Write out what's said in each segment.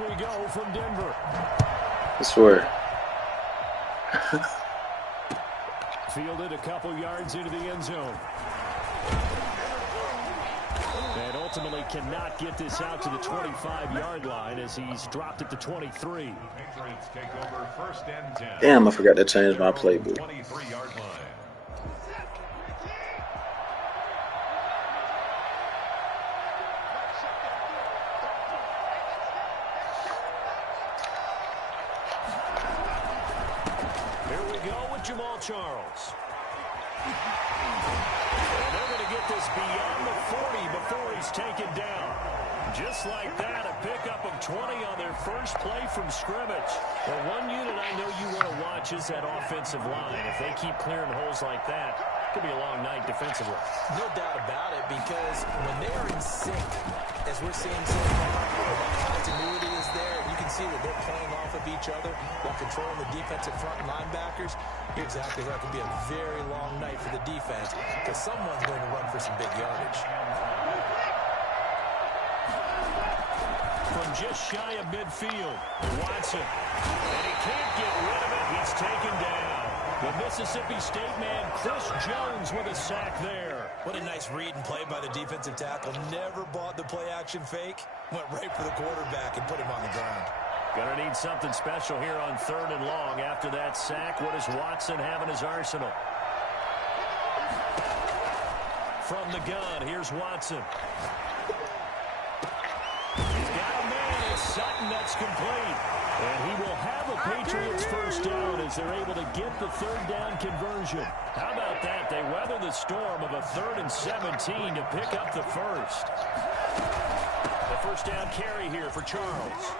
we go from Denver. I swear. Fielded a couple yards into the end zone. And ultimately cannot get this out to the 25-yard line as he's dropped it to 23. Damn, I forgot to change my playbook. 23-yard line. Jamal Charles. And they're going to get this beyond the 40 before he's taken down. Just like that, a pickup of 20 on their first play from scrimmage. Well, one unit I know you want to watch is that offensive line. If they keep clearing holes like that, it could be a long night defensively. No doubt about it, because when they're in sync, as we're seeing so far, the continuity is there. You can see that they're playing off of each other while controlling the defensive front linebackers. You're exactly right. It could be a very long night for the defense because someone's going to run for some big yardage. From just shy of midfield, Watson. And he can't get rid of it. He's taken down. The Mississippi State man, Chris Jones, with a sack there. What a nice read and play by the defensive tackle. Never bought the play-action fake. Went right for the quarterback and put him on the ground. Gonna need something special here on 3rd and long. After that sack, what does Watson have in his arsenal? From the gun, here's Watson. He's got a man, it's Sutton, that's complete. And he will have a Patriots first down as they're able to get the 3rd down conversion. How about that? They weather the storm of a 3rd and 17 to pick up the first. The first down carry here for Charles.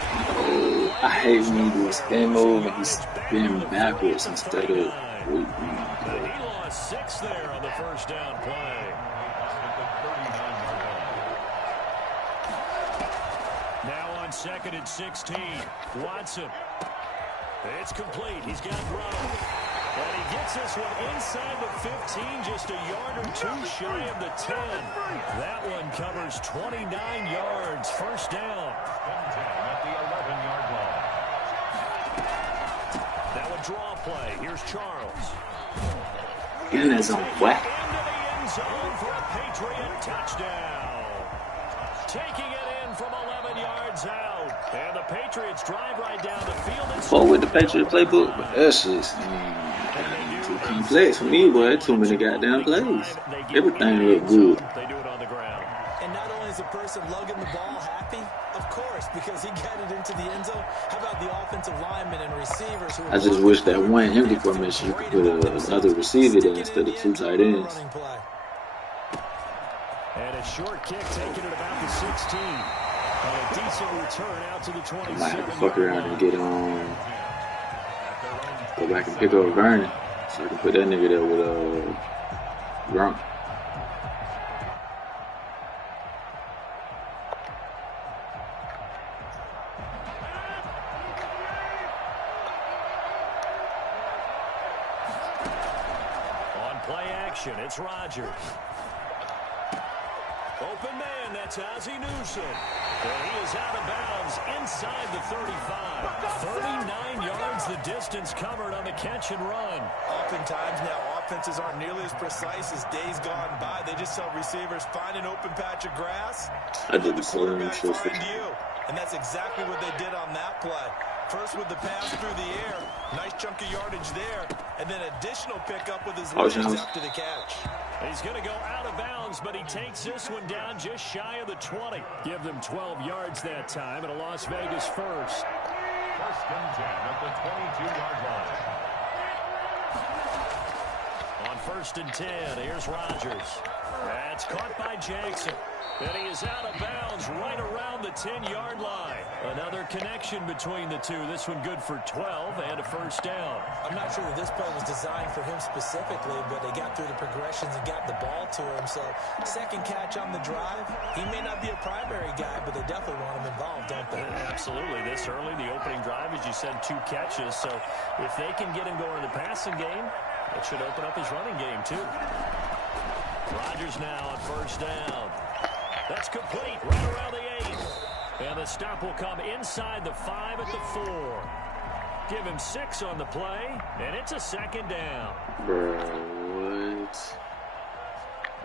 I hate when you do a spin move and he's spinning backwards instead of He lost 6 there on the first down play. Now on 2nd and 16, Watson. It's complete. He's got room. And he gets this one inside the 15, just a yard or 2 shy of the 10. That one covers 29 yards. First down. At the 11-yard line. Now a draw play. Here's Charles. in his own way. Into the end zone for a Patriot touchdown. Taking it in from 11 yards out. And the Patriots drive right down the field. Full with the Patriot playbook, but that's just too complex for me, boy. Too many goddamn plays. Everything look good. They do it on the ground. And not only is the person lugging the ball happy, of course, because he got it into the end zone. How about the offensive linemen and receivers who I just wish that one empty formation you could put another receiver there instead of 2 tight ends. And a short kick taken at about the 16. And a decent return out to the 27. I might have to fuck around and get on. Go back and pick up Vernon so I can put that nigga there with Gronk. On play action, it's Rodgers. Open man, that's Ozzie Newsome. And he is out of bounds inside the 35. 39 yards the distance covered on the catch and run. Oftentimes now offenses aren't nearly as precise as days gone by. They just tell receivers, find an open patch of grass. I did the quarterback same find you. And that's exactly what they did on that play. First with the pass through the air. Nice chunk of yardage there. And then additional pickup with his legs after the catch. He's going to go out of bounds, but he takes this one down just shy of the 20. Give them 12 yards that time at a Las Vegas first. First and 10 at the 22-yard line. On first and 10, here's Rodgers. That's caught by Jackson. And he is out of bounds right around the 10-yard line. Another connection between the two. This one good for 12 and a first down. I'm not sure that this play was designed for him specifically, but they got through the progressions and got the ball to him. So second catch on the drive. He may not be a primary guy, but they definitely want him involved, don't they? Absolutely. This early, the opening drive, as you said, 2 catches. So if they can get him going in the passing game, it should open up his running game too. Rodgers now on first down. That's complete right around the 8. And the stop will come inside the 5 at the 4. Give him 6 on the play, and it's a second down. Bro, what?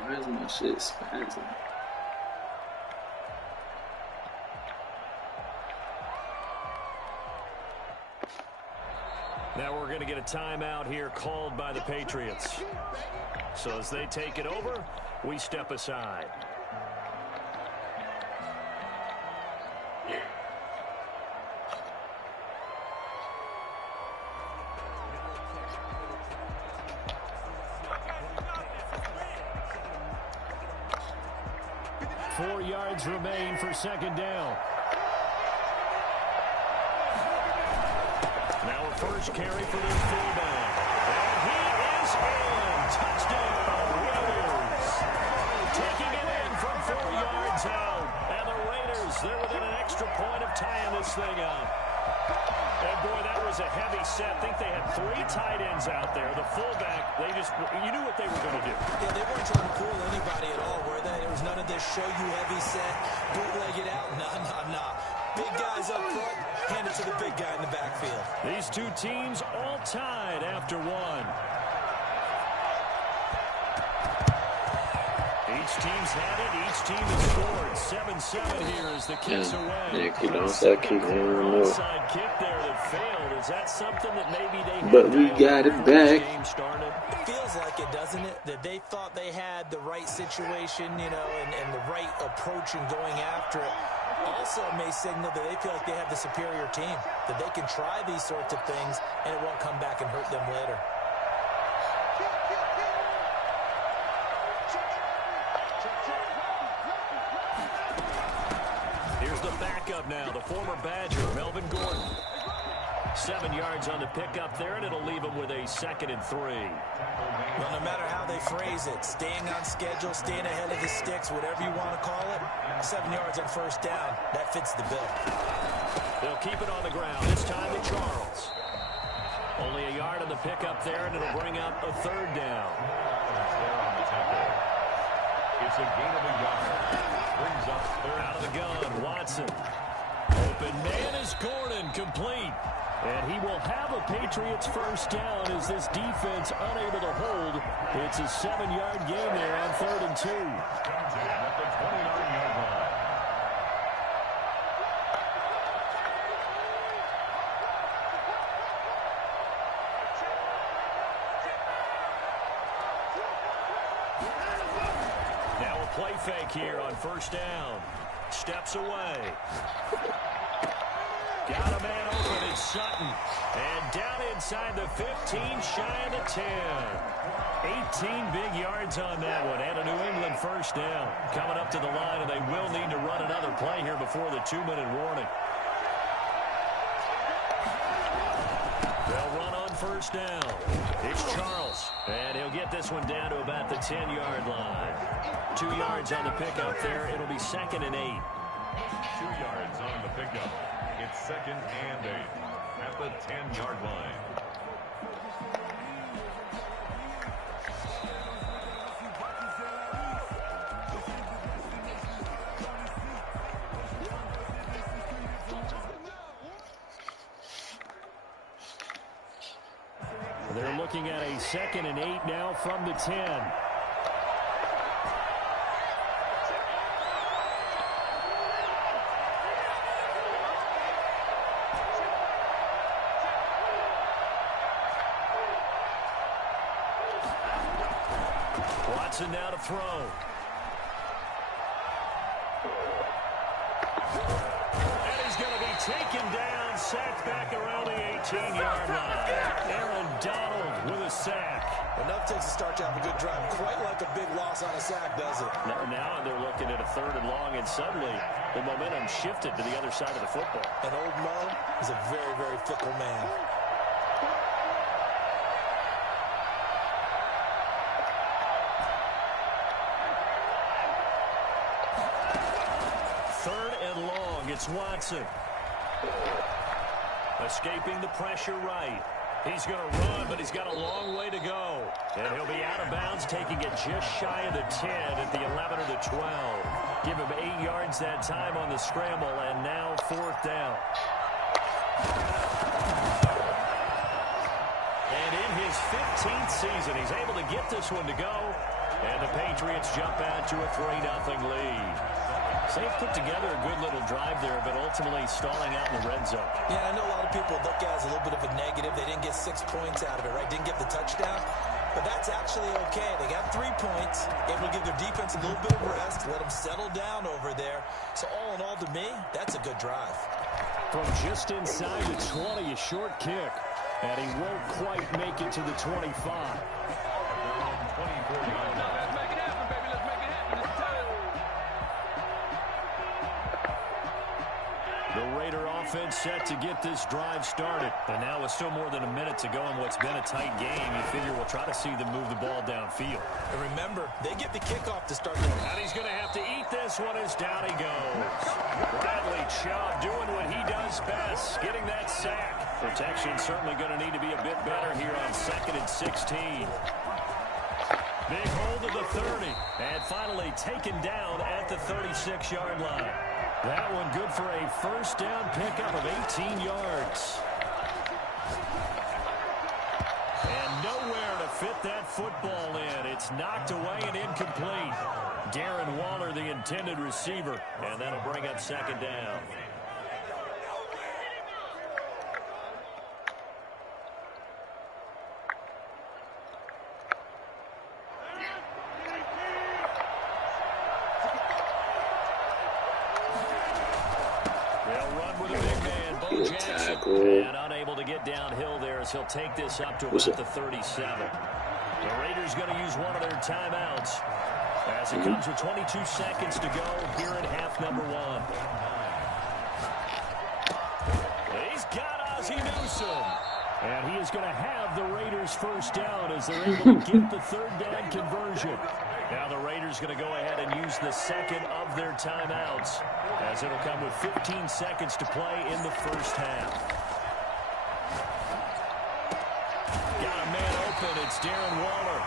Why is my shit spazzing? Now we're going to get a timeout here called by the Patriots. So as they take it over, we step aside. Four yards remain for second down. Now a first carry for their fullback. And he is in. Touchdown, Raiders. Taking it in from 4 yards out. And the Raiders, they're within an extra point of tying this thing up. And boy, that was a heavy set. I think they had 3 tight ends out there. The fullback, you knew what they were going to do. Yeah, they weren't trying to fool anybody at all, were they? There was none of this show you heavy set, bootleg it out. Nah. Big guys up front, hand it to the big guy in the backfield. These two teams all tied after 1. Each team's had it. Each team has scored. 7-7 here as the kick's away. Yeah, keep on that kick. Onside kick there that failed. Is that something that maybe they had? But we got it back. Game started? It feels like it, doesn't it? That they thought they had the right situation, and the right approach in going after it. Also may signal that they feel like they have the superior team, that they can try these sorts of things, and it won't come back and hurt them later. Here's the backup now, the former Badger, Melvin Gordon. 7 yards on the pickup there, and it'll leave him with a 2nd and 3. Well, no matter how they phrase it, staying on schedule, staying ahead of the sticks, whatever you want to call it, 7 yards on first down, that fits the bill. They'll keep it on the ground, this time to Charles. Only a yard on the pickup there, and it'll bring up a 3rd down. It's a gain of a yard. Brings up 3rd. Out of the gun, Watson. Open man is Gordon, complete. And he will have a Patriots first down as this defense unable to hold. It's a 7-yard gain there on 3rd and 2. At the 29-yard line. Now a play fake here on first down. Steps away. Got a man open, it's Sutton. And down inside the 15, shy of the 10. 18 big yards on that one. And a New England first down. Coming up to the line, and they will need to run another play here before the 2-minute warning. They'll run on first down. It's Charles. And he'll get this one down to about the 10-yard line. 2 yards on the pickup there. It'll be 2nd and 8. 2 yards on the pickup. It's 2nd and 8 at the 10-yard line. They're looking at a 2nd and 8 now from the 10. Watson now to throw. And he's going to be taken down, sacked back around the 18-yard line. Aaron Donald with a sack. Enough takes to start to have a good drive. Quite like a big loss on a sack, does it? Now they're looking at a 3rd and long, and suddenly the momentum shifted to the other side of the football. And old Mo is a very, very fickle man. It's Watson. Escaping the pressure right. He's going to run, but he's got a long way to go. And he'll be out of bounds, taking it just shy of the 10 at the 11 or the 12. Give him 8 yards that time on the scramble, and now 4th down. And in his 15th season, he's able to get this one to go. And the Patriots jump out to a 3-0 lead. So they've put together a good little drive there, but ultimately stalling out in the red zone. Yeah, I know a lot of people look at it as a little bit of a negative. They didn't get 6 points out of it, right? Didn't get the touchdown. But that's actually okay. They got 3 points. Able to give their defense a little bit of rest. Let them settle down over there. So all in all, to me, that's a good drive. From just inside the 20, a short kick. And he won't quite make it to the 25. The Raider offense set to get this drive started. And now with still more than a minute to go in what's been a tight game, you figure we'll try to see them move the ball downfield. And remember, they get the kickoff to start the game. And he's going to have to eat this one as down he goes. Bradley Chubb doing what he does best, getting that sack. Protection certainly going to need to be a bit better here on 2nd and 16. Big hold of the 30. And finally taken down at the 36-yard line. That one good for a 1st down pickup of 18 yards. And nowhere to fit that football in. It's knocked away and incomplete. Darren Waller, the intended receiver, and that'll bring up 2nd down. And unable to get downhill there as he'll take this up to about the 37. The Raiders going to use one of their timeouts as it comes with 22 seconds to go here in half number 1. He's got Ozzie Newsome. And he is going to have the Raiders 1st down as they're able to get the 3rd down conversion. Now the Raiders going to go ahead and use the 2nd of their timeouts as it'll come with 15 seconds to play in the 1st half. Got a man open. It's Darren Waller.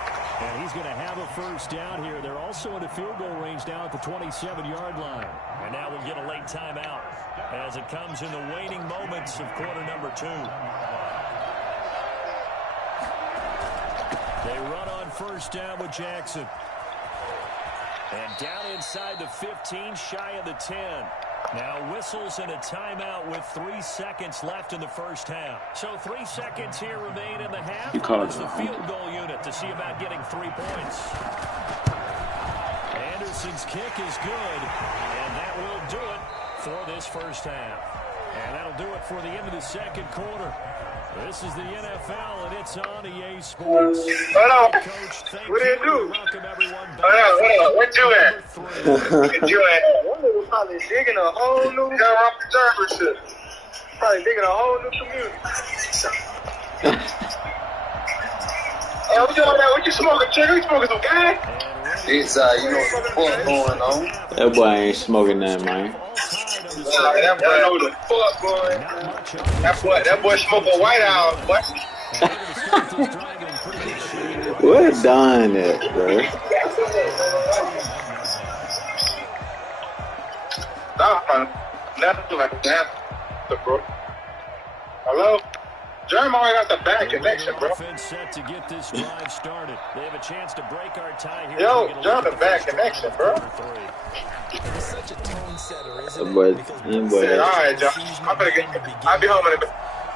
And he's going to have a 1st down here. They're also in the field goal range now at the 27-yard line. And now we'll get a late timeout as it comes in the waning moments of quarter number 2. They run on 1st down with Jackson. And down inside the 15, shy of the 10. Now whistles and a timeout with 3 seconds left in the 1st half. So 3 seconds here remain in the half. It's the field goal unit to see about getting 3 points. Anderson's kick is good, and that will do it for this 1st half. And that'll do it for the end of the 2nd quarter. This is the NFL, and it's on EA Sports. Hold on. Coach, What do you do? welcome everyone back. Hold on. What you at? What you at? One of them probably digging a whole new shit. Probably digging a whole new community. Hey, what you on that? What you smoking, Trigger? You smoking some gas? It's, you know what the fuck going on. That boy ain't smoking nothing, man. That boy know the fuck, boy. That boy smoking White House, boy. Where's Don at, bro? Nothing like that, bro. Hello? Jeremy always got the bad connection, bro. Set to get this drive started. They have a chance to break our tie here. Yo, Jeremy, the bad connection, bro. It's such a tone setter, isn't it? All right, John. I'll be home in a bit.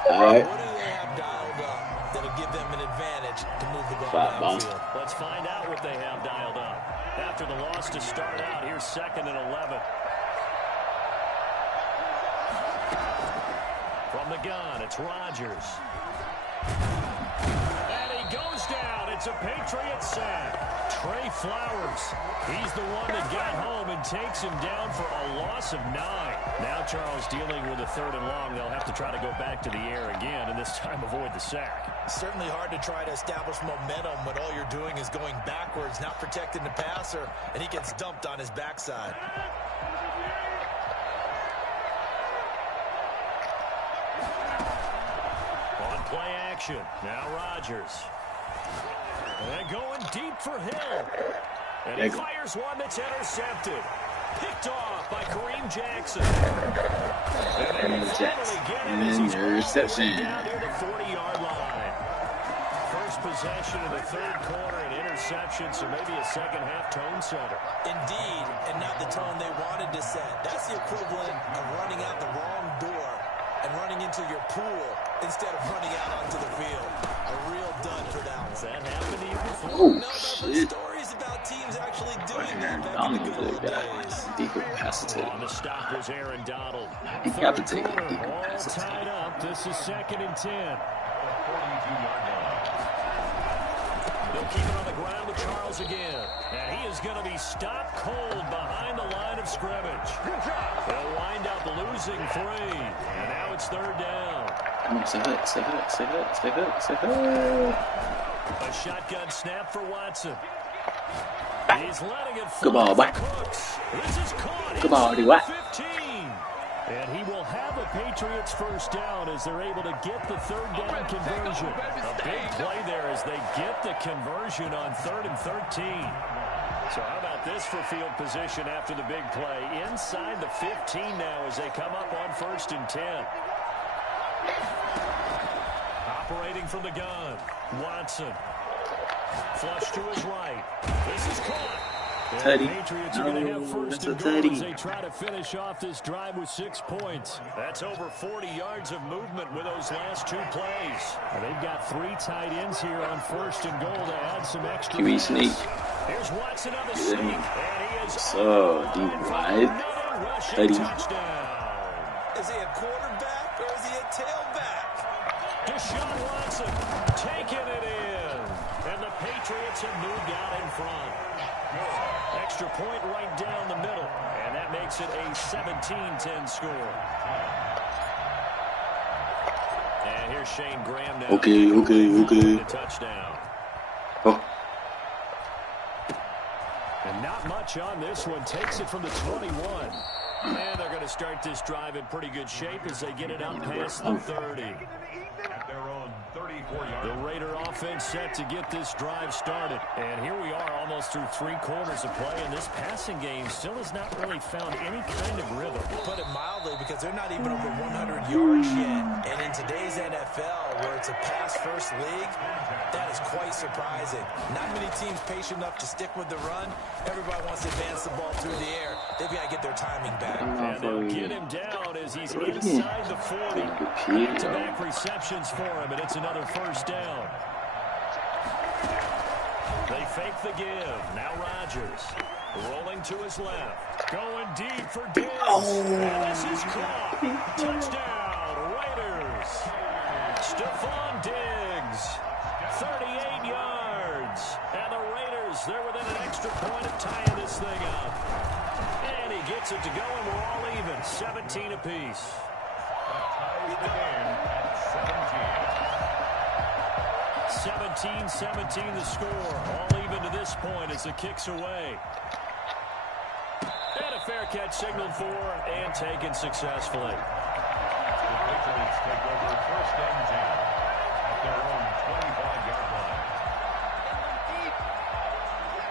All right. What do they have dialed up that'll give them an advantage to move the ball downfield? Let's find out what they have dialed up. After the loss to start out, here's 2nd and 11. From the gun, it's Rodgers. And he goes down. It's a Patriot sack. Trey Flowers. He's the one that got home and takes him down for a loss of 9. Now Charles dealing with a 3rd and long. They'll have to try to go back to the air again, and this time avoid the sack. Certainly hard to try to establish momentum when all you're doing is going backwards, not protecting the passer, and he gets dumped on his backside. On play action, now Rodgers. And going deep for Hill. And he fires one that's intercepted. Picked off by Kareem Jackson. And interception. Down near the 40-yard line. First possession of the third quarter, an interception, so maybe a second-half tone setter. Indeed, and not the tone they wanted to set. That's the equivalent of running out the wrong door and running into your pool instead of running out onto the field. A real dud for that one. Has that happened to you before? Oh, No, shit. stories about teams actually doing Aaron that back in Donald the was good that old guy. days. Decapacitated. On the stop was Aaron Donald. Decapitated. All Decapacitated. tied up. This is 2nd and 10. 42-yard line. They'll keep it on the ground with Charles again. And he is going to be stopped cold behind the line of scrimmage. They'll wind up losing 3. And now it's 3rd down. Come on, stay hurt, stay hurt, stay hurt, stay hurt, stay hurt. A shotgun snap for Watson. He's letting it fly. Good ball, boy. Cooks. This is caught. Good ball, what? 15. And he will have a Patriots first down as they're able to get the 3rd down conversion. A big play there as they get the conversion on 3rd and 13. So how about this for field position after the big play? Inside the 15 now as they come up on 1st and 10. Operating from the gun, Watson. Flush to his right. This is caught. And the Patriots are going to have 1st and goal as they try to finish off this drive with 6 points. That's over 40 yards of movement with those last 2 plays. And they've got 3 tight ends here on 1st and goal to add some extra. QB sneak. Here's Watson on the sneak. And he is So, D5. 30. Touchdown. Is he a quarterback or is he a tailback? Deshaun Watson taking it in. And the Patriots have moved out in front. Extra point right down the middle. And that makes it a 17-10 score. And here's Shane Graham now. Okay. Touchdown. Oh. And not much on this one. Takes it from the 21. And they're going to start this drive in pretty good shape as they get it up past the 30. At their own 34-yard The Raider offense set to get this drive started. And here we are almost through 3 quarters of play, and this passing game still has not really found any kind of rhythm. Put it mildly, because they're not even over 100 yards yet. And in today's NFL, where it's a pass-first league, that is quite surprising. Not many teams patient enough to stick with the run. Everybody wants to advance the ball through the air. They've got to get their timing back. And they'll get him down as he's inside the 40. Back-to-back receptions for him, and it's another first down. They fake the give. Now Rodgers rolling to his left. Going deep for Diggs. And this is caught. Touchdown, Raiders. Stephon Diggs. 38 yards. And the Raiders, they're within an extra point of tying this thing up. And he gets it to go, and we're all even. 17 apiece. ties the game at 17-17 the score. All even to this point as the kick's away. And a fair catch signaled for and taken successfully. The Patriots take over 1st and 10 at their own 25-yard line.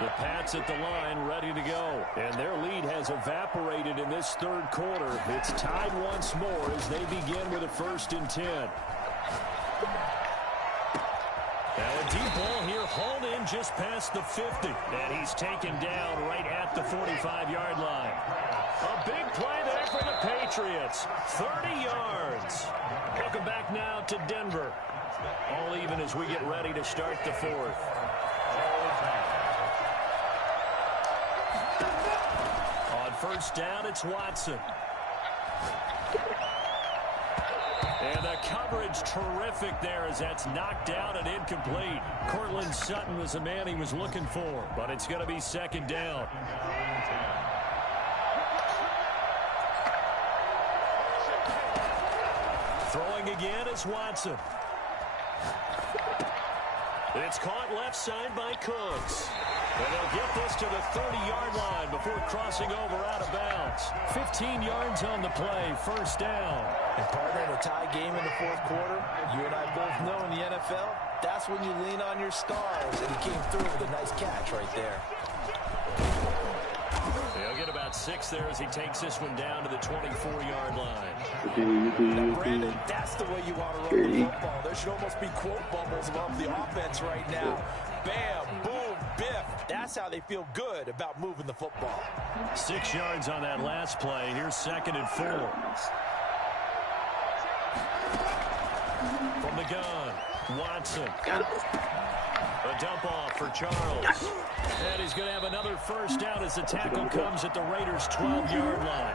The Pats at the line ready to go. And their lead has evaporated in this 3rd quarter. It's tied once more as they begin with a 1st and 10. Now a deep ball here, hauled in just past the 50. And he's taken down right at the 45-yard line. A big play there for the Patriots. 30 yards. Welcome back now to Denver. All even as we get ready to start the 4th. On 1st down, it's Watson. And the coverage terrific there as that's knocked down and incomplete. Cortland Sutton was the man he was looking for, but it's going to be 2nd down. Throwing again is Watson. It's caught left side by Cooks. And they'll get this to the 30-yard line before crossing over out of bounds. 15 yards on the play, 1st down. And partner, in a tie game in the 4th quarter, you and I both know in the NFL, That's when you lean on your stars, and he came through with a nice catch right there. He'll get about 6 there as he takes this one down to the 24-yard line. Now, Brandon, that's the way you want to run the football. There should almost be quote bubbles above the offense right now. Bam, boom, biff. That's how they feel good about moving the football. 6 yards on that last play. Here's 2nd and 4. From the gun, Watson. A dump off for Charles. And he's going to have another first down as the tackle comes at the Raiders' 12-yard line.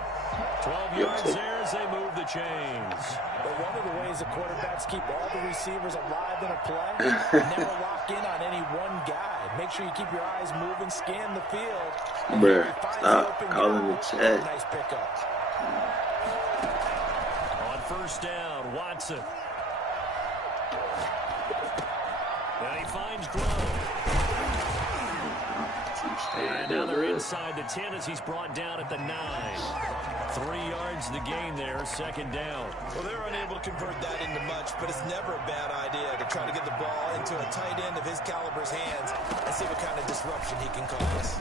12 yards there as they move the chains. But one of the ways the quarterbacks keep all the receivers alive in a play, never lock in on any one guy. Make sure you keep your eyes moving, scan the field. Bruh, stop calling the chat. Nice pickup. On first down, Watson. And he finds Grove. And now they're inside the 10 as he's brought down at the 9. 3 yards the gain there, 2nd down. Well, they're unable to convert that into much, but it's never a bad idea to try to get the ball into a tight end of his caliber's hands and see what kind of disruption he can cause.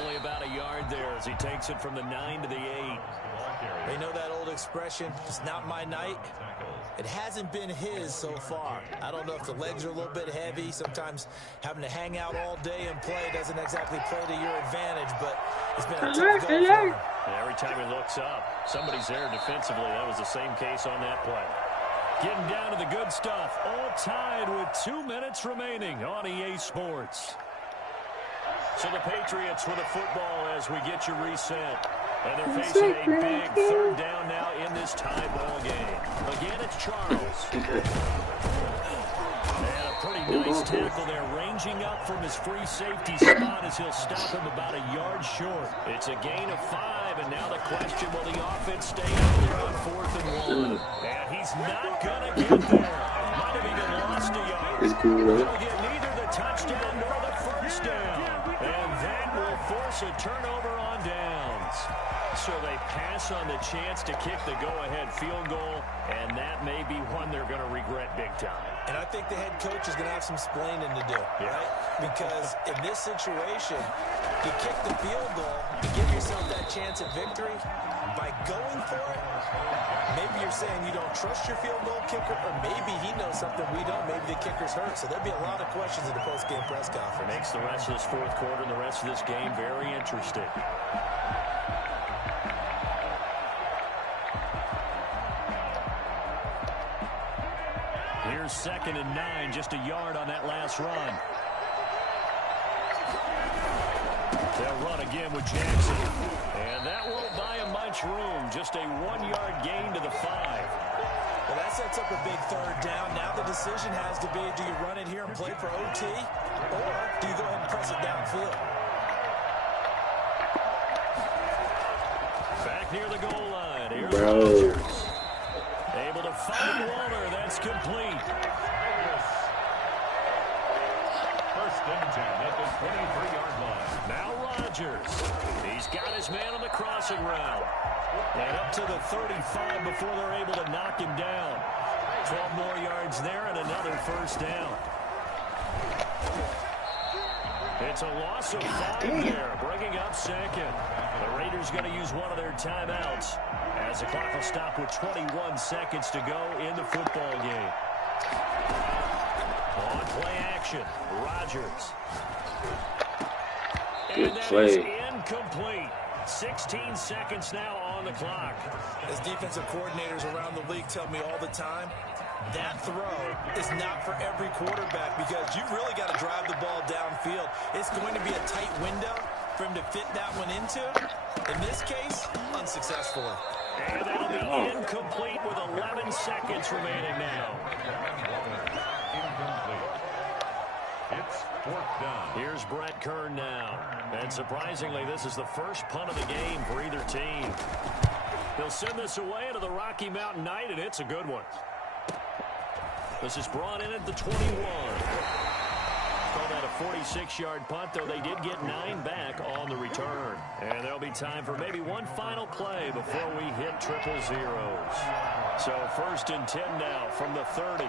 Only about a yard there as he takes it from the 9 to the 8. They know that old expression, it's not my night. It hasn't been his so far. I don't know if the legs are a little bit heavy. Sometimes having to hang out all day and play doesn't exactly play to your advantage, but it's been a tough go for him. Every time he looks up, somebody's there defensively. That was the same case on that play. Getting down to the good stuff. All tied with 2 minutes remaining on EA Sports. So the Patriots with a football as we get you reset. And they're facing a big 3rd down now in this tie ball game. Again, it's Charles. And a pretty nice tackle there, ranging up from his free safety spot as he'll stop him about a yard short. It's a gain of 5, and now the question, will the offense stay out there on 4th and 1? And he's not going to get there. Might have even lost a yard. It's cool, though. He'll get neither the touchdown nor the first down. And that will force a turnover on downs. So they pass on the chance to kick the go-ahead field goal, and that may be one they're going to regret big time. And I think the head coach is going to have some explaining to do, right? Because in this situation, you kick the field goal, you give yourself that chance at victory. By going for it, maybe you're saying you don't trust your field goal kicker, or maybe he knows something we don't. Maybe the kicker's hurt. So there'll be a lot of questions in the post-game press conference. Makes the rest of this 4th quarter and the rest of this game very interesting. Here's 2nd and 9, just a yard on that last run. They'll run again with Jackson. And that won't buy him much room. Just a 1-yard gain to the 5. Well, that sets up a big 3rd down. Now the decision has to be, do you run it here and play for OT? Or do you go ahead and press it downfield? Back near the goal line. Here's Rodgers. Able to find Waller. That's complete. 1st and 10 at the 23-yard line. Now Rodgers. He's got his man on the crossing route. And up to the 35 before they're able to knock him down. 12 more yards there and another first down. It's a loss of 5 there, bringing up 2nd. The Raiders going to use one of their timeouts as the clock will stop with 21 seconds to go in the football game. On play action, Rodgers. Good and that play. is incomplete. 16 seconds now on the clock. As defensive coordinators around the league tell me all the time, that throw is not for every quarterback because you've really got to drive the ball downfield. It's going to be a tight window for him to fit that one into. In this case, unsuccessfully. And that'll be incomplete with 11 seconds remaining now. Incomplete. It's 4th down. Here's Brett Kern now. And surprisingly, this is the first punt of the game for either team. They'll send this away into the Rocky Mountain Night, and it's a good one. This is brought in at the 21. Call that a 46-yard punt, though they did get 9 back on the return. And there'll be time for maybe one final play before we hit triple zeros. So 1st and 10 now from the 30.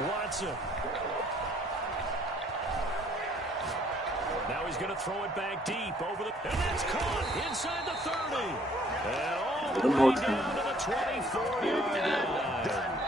Watson. Now he's going to throw it back deep over the... And that's caught inside the 30. And all the way down to the 24-yard line.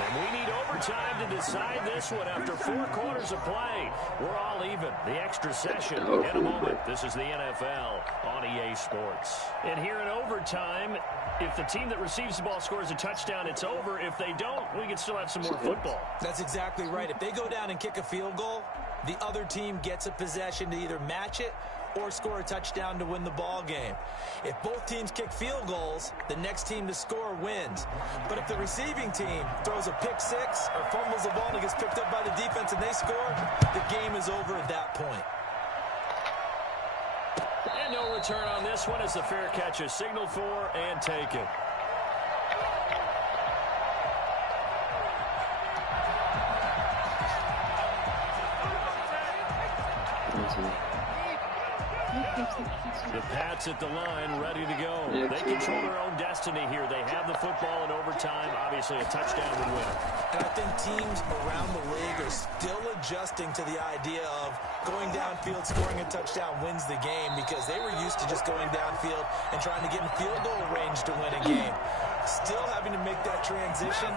And we need overtime to decide this one after 4 quarters of play. We're all even. The extra session in a moment. This is the NFL on EA Sports. And here in overtime, if the team that receives the ball scores a touchdown, it's over. If they don't, we can still have some more football. That's exactly right. If they go down and kick a field goal, the other team gets a possession to either match it or score a touchdown to win the ball game. If both teams kick field goals, the next team to score wins. But if the receiving team throws a pick six or fumbles the ball and it gets picked up by the defense and they score, the game is over at that point. And no return on this one as the fair catch is signaled for and taken. The Pats at the line, ready to go. They control their own destiny here. They have the football in overtime. Obviously, a touchdown would win. And I think teams around the league are still adjusting to the idea of going downfield, scoring a touchdown wins the game because they were used to just going downfield and trying to get in field goal range to win a game. Still having to make that transition.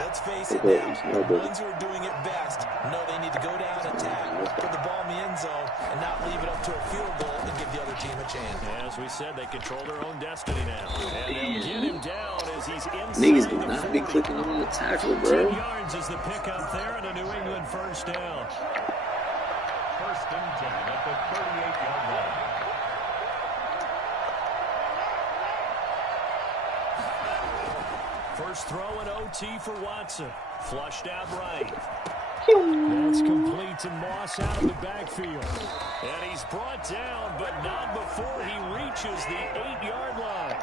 Let's face it now, the ones who are doing it best know they need to go down, attack, put the ball in the end zone, and not leave it up to a field goal and give the other team a chance. As we said, they control their own destiny now. And they'll get him down as he's inside Niggas do the not 40. be clicking on the tackle, 10 bro. yards is the pickup there and a New England first down. First and 10 at the 38-yard line. First throw in OT for Watson. Flushed out right. That's complete to Moss out of the backfield. And he's brought down, but not before he reaches the 8-yard line.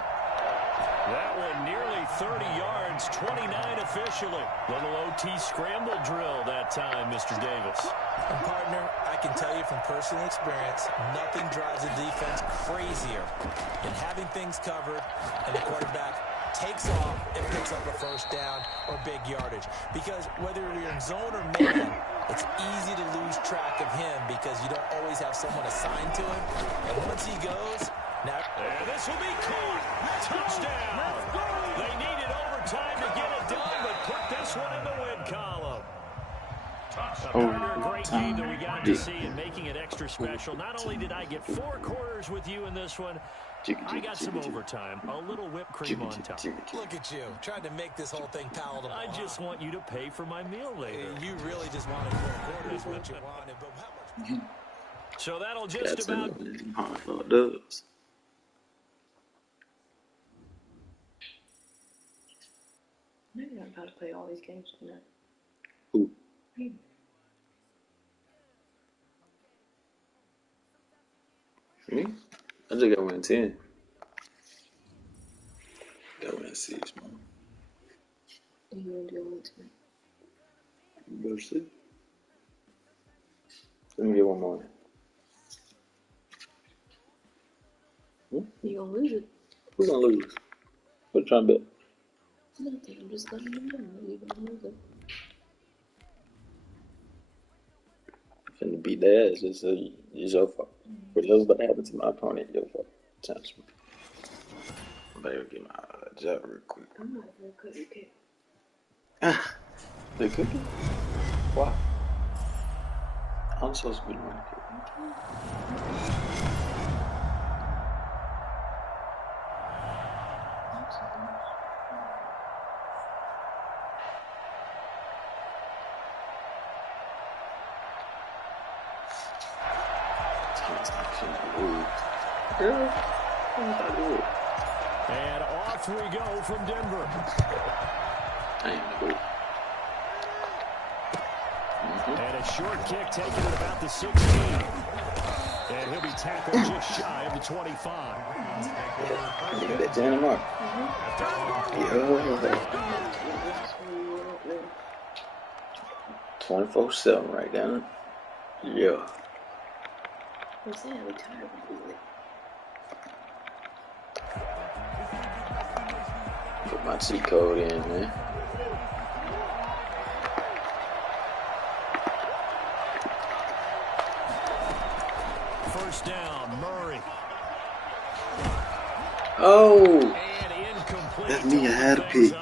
That one nearly 30 yards, 29 officially. Little OT scramble drill that time, Mr. Davis. And partner, I can tell you from personal experience, nothing drives a defense crazier than having things covered and the quarterback takes off and picks up a first down or big yardage. Because whether you're in zone or man, it's easy to lose track of him because you don't always have someone assigned to him. And once he goes, now... And this will be caught. Touchdown. They needed overtime to get it done, but put this one in the win column. A great game that we got to see and making it extra special. Not only did I get 4 quarters with you in this one, I got some overtime, a little whipped cream on top. Look at you, trying to make this whole thing palatable. I just want you to pay for my meal later. You really just wanted 4 quarters, what you wanted, but how much? So that'll just about... Hard does. Maybe I'm about to play all these games tonight. Who? Me. Me? I just got win 10. Got win 6, man. You gonna do one tonight? You better see. Let me get one more. You gonna lose it? Who's gonna lose? What you trying to bet? Nothing. I'm just letting you know. You gonna lose it? Finna beat their ass. It's your fault. Whatever's about to happen to my opponent, your fault. Chance me. I better get my job real quick. I'm not gonna cut your cake. They cooking? Why? I'm supposed to be the one cooking. Girl, and off we go from Denver. I ain't good. And a short kick taken at about the 16. And he'll be tackled just shy of the 25. Look at that Janet Mark. Yeah. 24/7 right down. Yeah. I'm saying I'm tired of it. Put my cheat code in, man. first down. Murray. Oh, And incomplete. that's me. I had a pick.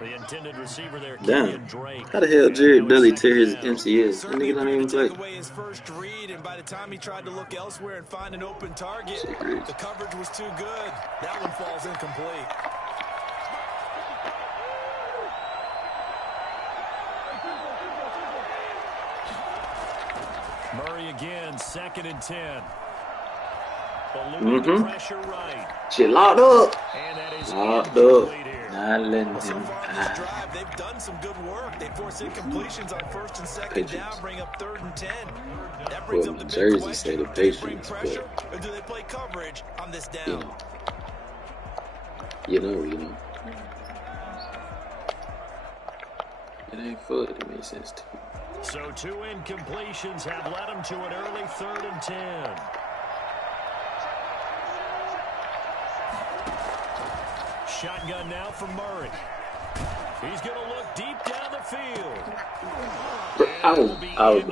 The intended receiver there, Damn. How the hell Jared Dudley tear his MCS? That nigga don't even play. Away his first read, and by the time he tried to look elsewhere and find an open target, the coverage was too good. That one falls incomplete. Murray again, 2nd and 10. The pressure right. Shit locked up. And that is locked up. Not letting So him. far this drive, they've done some good work. They force incompletions on 1st and 2nd down, bring up 3rd and 10. That brings up the big Jersey question. say the Do they bring Patriots, pressure, or do they play coverage on this down? You know. It ain't fun. It makes sense to me. So 2 incompletions have led him to an early 3rd and 10. Shotgun now for Murray. He's going to look deep down the field. I was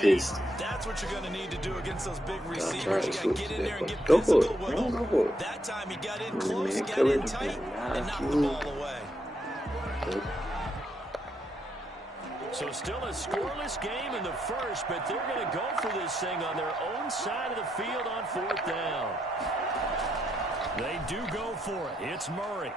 pissed. That's what you're going to need to do against those big receivers. You got to get in there and get Go physical for it. with Go them. for it. That time he got in close, got in tight, and knocked the ball away. So still a scoreless game in the first, but they're going to go for this thing on their own side of the field on 4th down. They do go for it. It's Murray.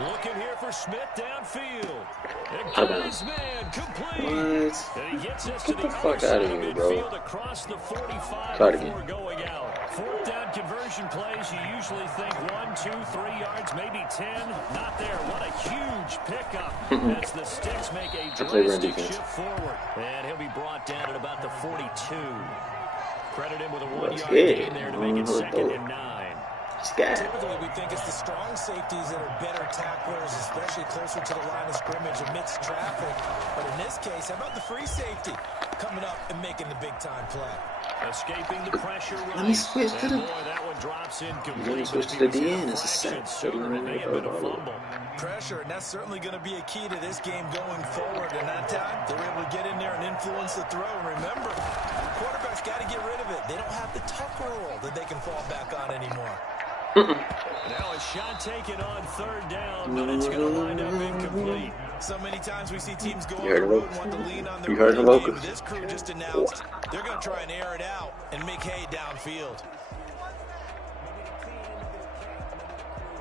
Looking here for Smith downfield. And got his man complete. What? And he gets us Get to the the fuck other out of side here, of bro. midfield across the 45 Try it before again. going out. 4th down conversion plays, you usually think 1, 2, 3 yards, maybe 10. Not there. What a huge pickup as the Sticks make a drastic shift forward. And he'll be brought down at about the 42. Credit him with a 1-yard gain there to make it 2nd and 9. Typically, we think it's the strong safeties that are better tacklers, especially closer to the line of scrimmage amidst traffic. But in this case, how about the free safety coming up and making the big-time play? Escaping the pressure right. Let me switch to the... Boy, that one drops in complete. Let me switch to the DN. It's a sack. Sooner, it may have been a fumble. Pressure, and that's certainly going to be a key to this game going forward. And that time, they were able to get in there and influence the throw. And remember, quarterbacks got to get rid of it. They don't have the tuck rule that they can fall back on anymore. Now a shot taken on 3rd down, but it's going to wind up incomplete. So many times we see teams go on the road and want to lean on their running game. This crew just announced they're going to try and air it out and make hay downfield.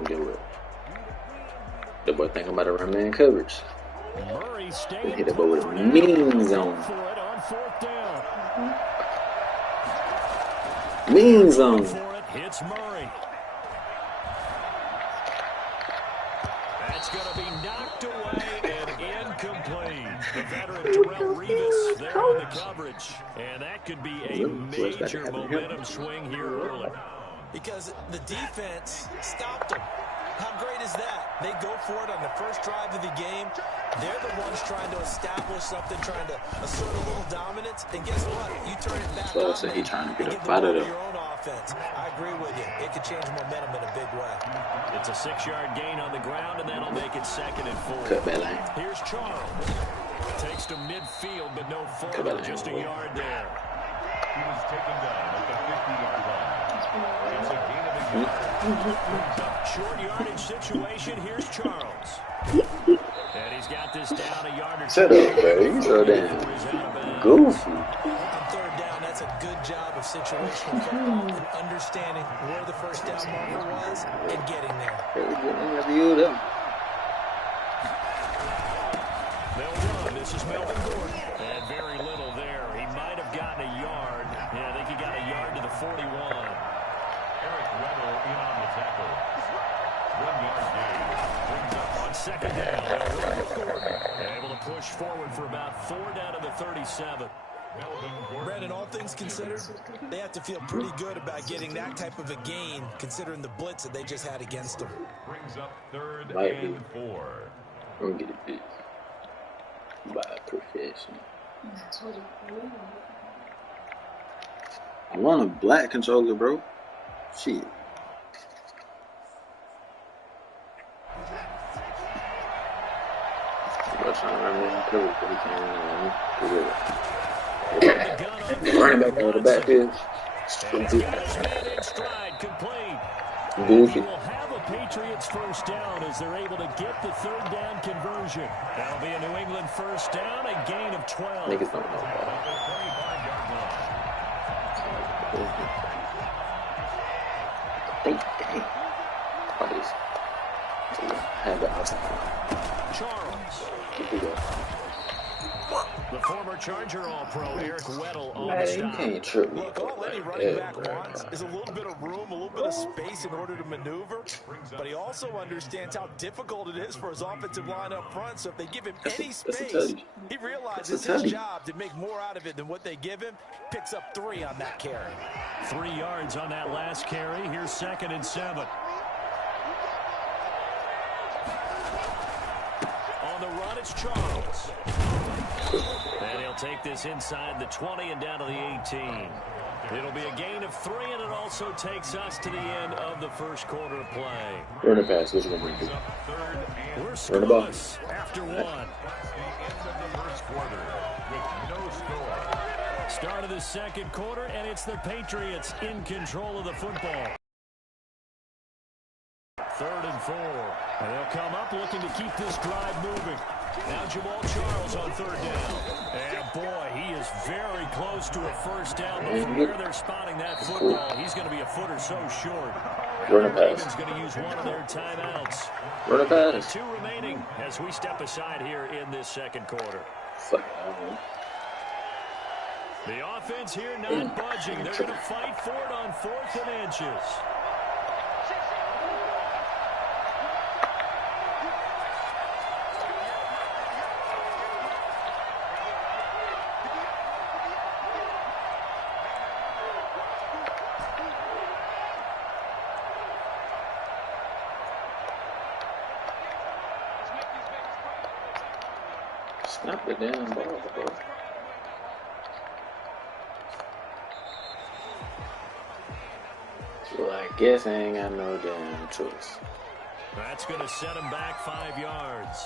Get with it. The boy think I'm about to run man coverage. Murray They hit the boy with a mean zone. for it on 4th down. Mean zone. For it, hits Murray. That's going to be knocked away and incomplete. The veteran Darrell Revis there on the coverage. And that could be a major momentum swing here early. Because the defense stopped them. How great is that? They go for it on the first drive of the game. They're the ones trying to establish something, trying to assert a little dominance. And guess what? You turn it back on. So he's trying to get up out of your there. own offense. I agree with you. It could change momentum in a big way. It's a 6-yard gain on the ground, and that'll make it 2nd and 4. Cut that line. Here's Charles. Takes to midfield, but no forward. Just a yard there. He was taken down at the 50-yard line. It's a gain of a yard. Short yardage situation. Here's Charles. And he's got this down a yard or two. Shut up, bro. You so damn goofy. On 3rd down, that's a good job of situational football and understanding where the first down marker was and getting there. They'll run. This is Melvin Gordon. And very little there. He might have gotten a yard. Yeah, I think he got a yard to the 41. Eric Weddle in on the tackle. 1-yard gain. Brings up On 2nd down, they'll run with Gordon. Able to push forward for about 4 down to the 37. Brandon, all things considered, they have to feel pretty good about getting that type of a gain, considering the blitz that they just had against them. Brings up 3rd Might and be. 4. I'm gonna get it bit by a professional. I want a black controller, bro. Shit. Bro, trying to run me in coverage, but he can't get rid of it. Running back out of the backfield. Stupid. Goofy. Will have a Patriots first down as they're able to get the third down conversion. That'll be a New England first down, a gain of 12. Niggas don't know ball. Have the outside. Charles. The former Charger All-Pro Eric Weddle on Man, the you stop. can't trip me. Look, all any running back wants is a little bit of room, a little bit of space in order to maneuver. But he also understands how difficult it is for his offensive line up front. So if they give him any space, he realizes his job to make more out of it than what they give him. Picks up 3 on that carry. 3 yards on that last carry. Here's 2nd and 7. On the run, it's Charles. And he'll take this inside the 20 and down to the 18. It'll be a gain of 3, and it also takes us to the end of the first quarter of play. Run the pass. What's going to bring? We're Run the ball. after 1. Start of the second quarter, and it's the Patriots in control of the football. 3rd and 4. And they'll come up looking to keep this drive moving. Now Jamal Charles on 3rd down. And boy, he is very close to a first down. But from where they're spotting that football, he's going to be a foot or so short. Run a pass. Ravens going to use one of their timeouts. Run a pass. 2 remaining as we step aside here in this second quarter. Fuck. The offense here not budging. They're going to fight for it on 4th and inches. Snap the damn ball, bro. Well, I guess I ain't got no damn choice. That's going to set him back 5 yards.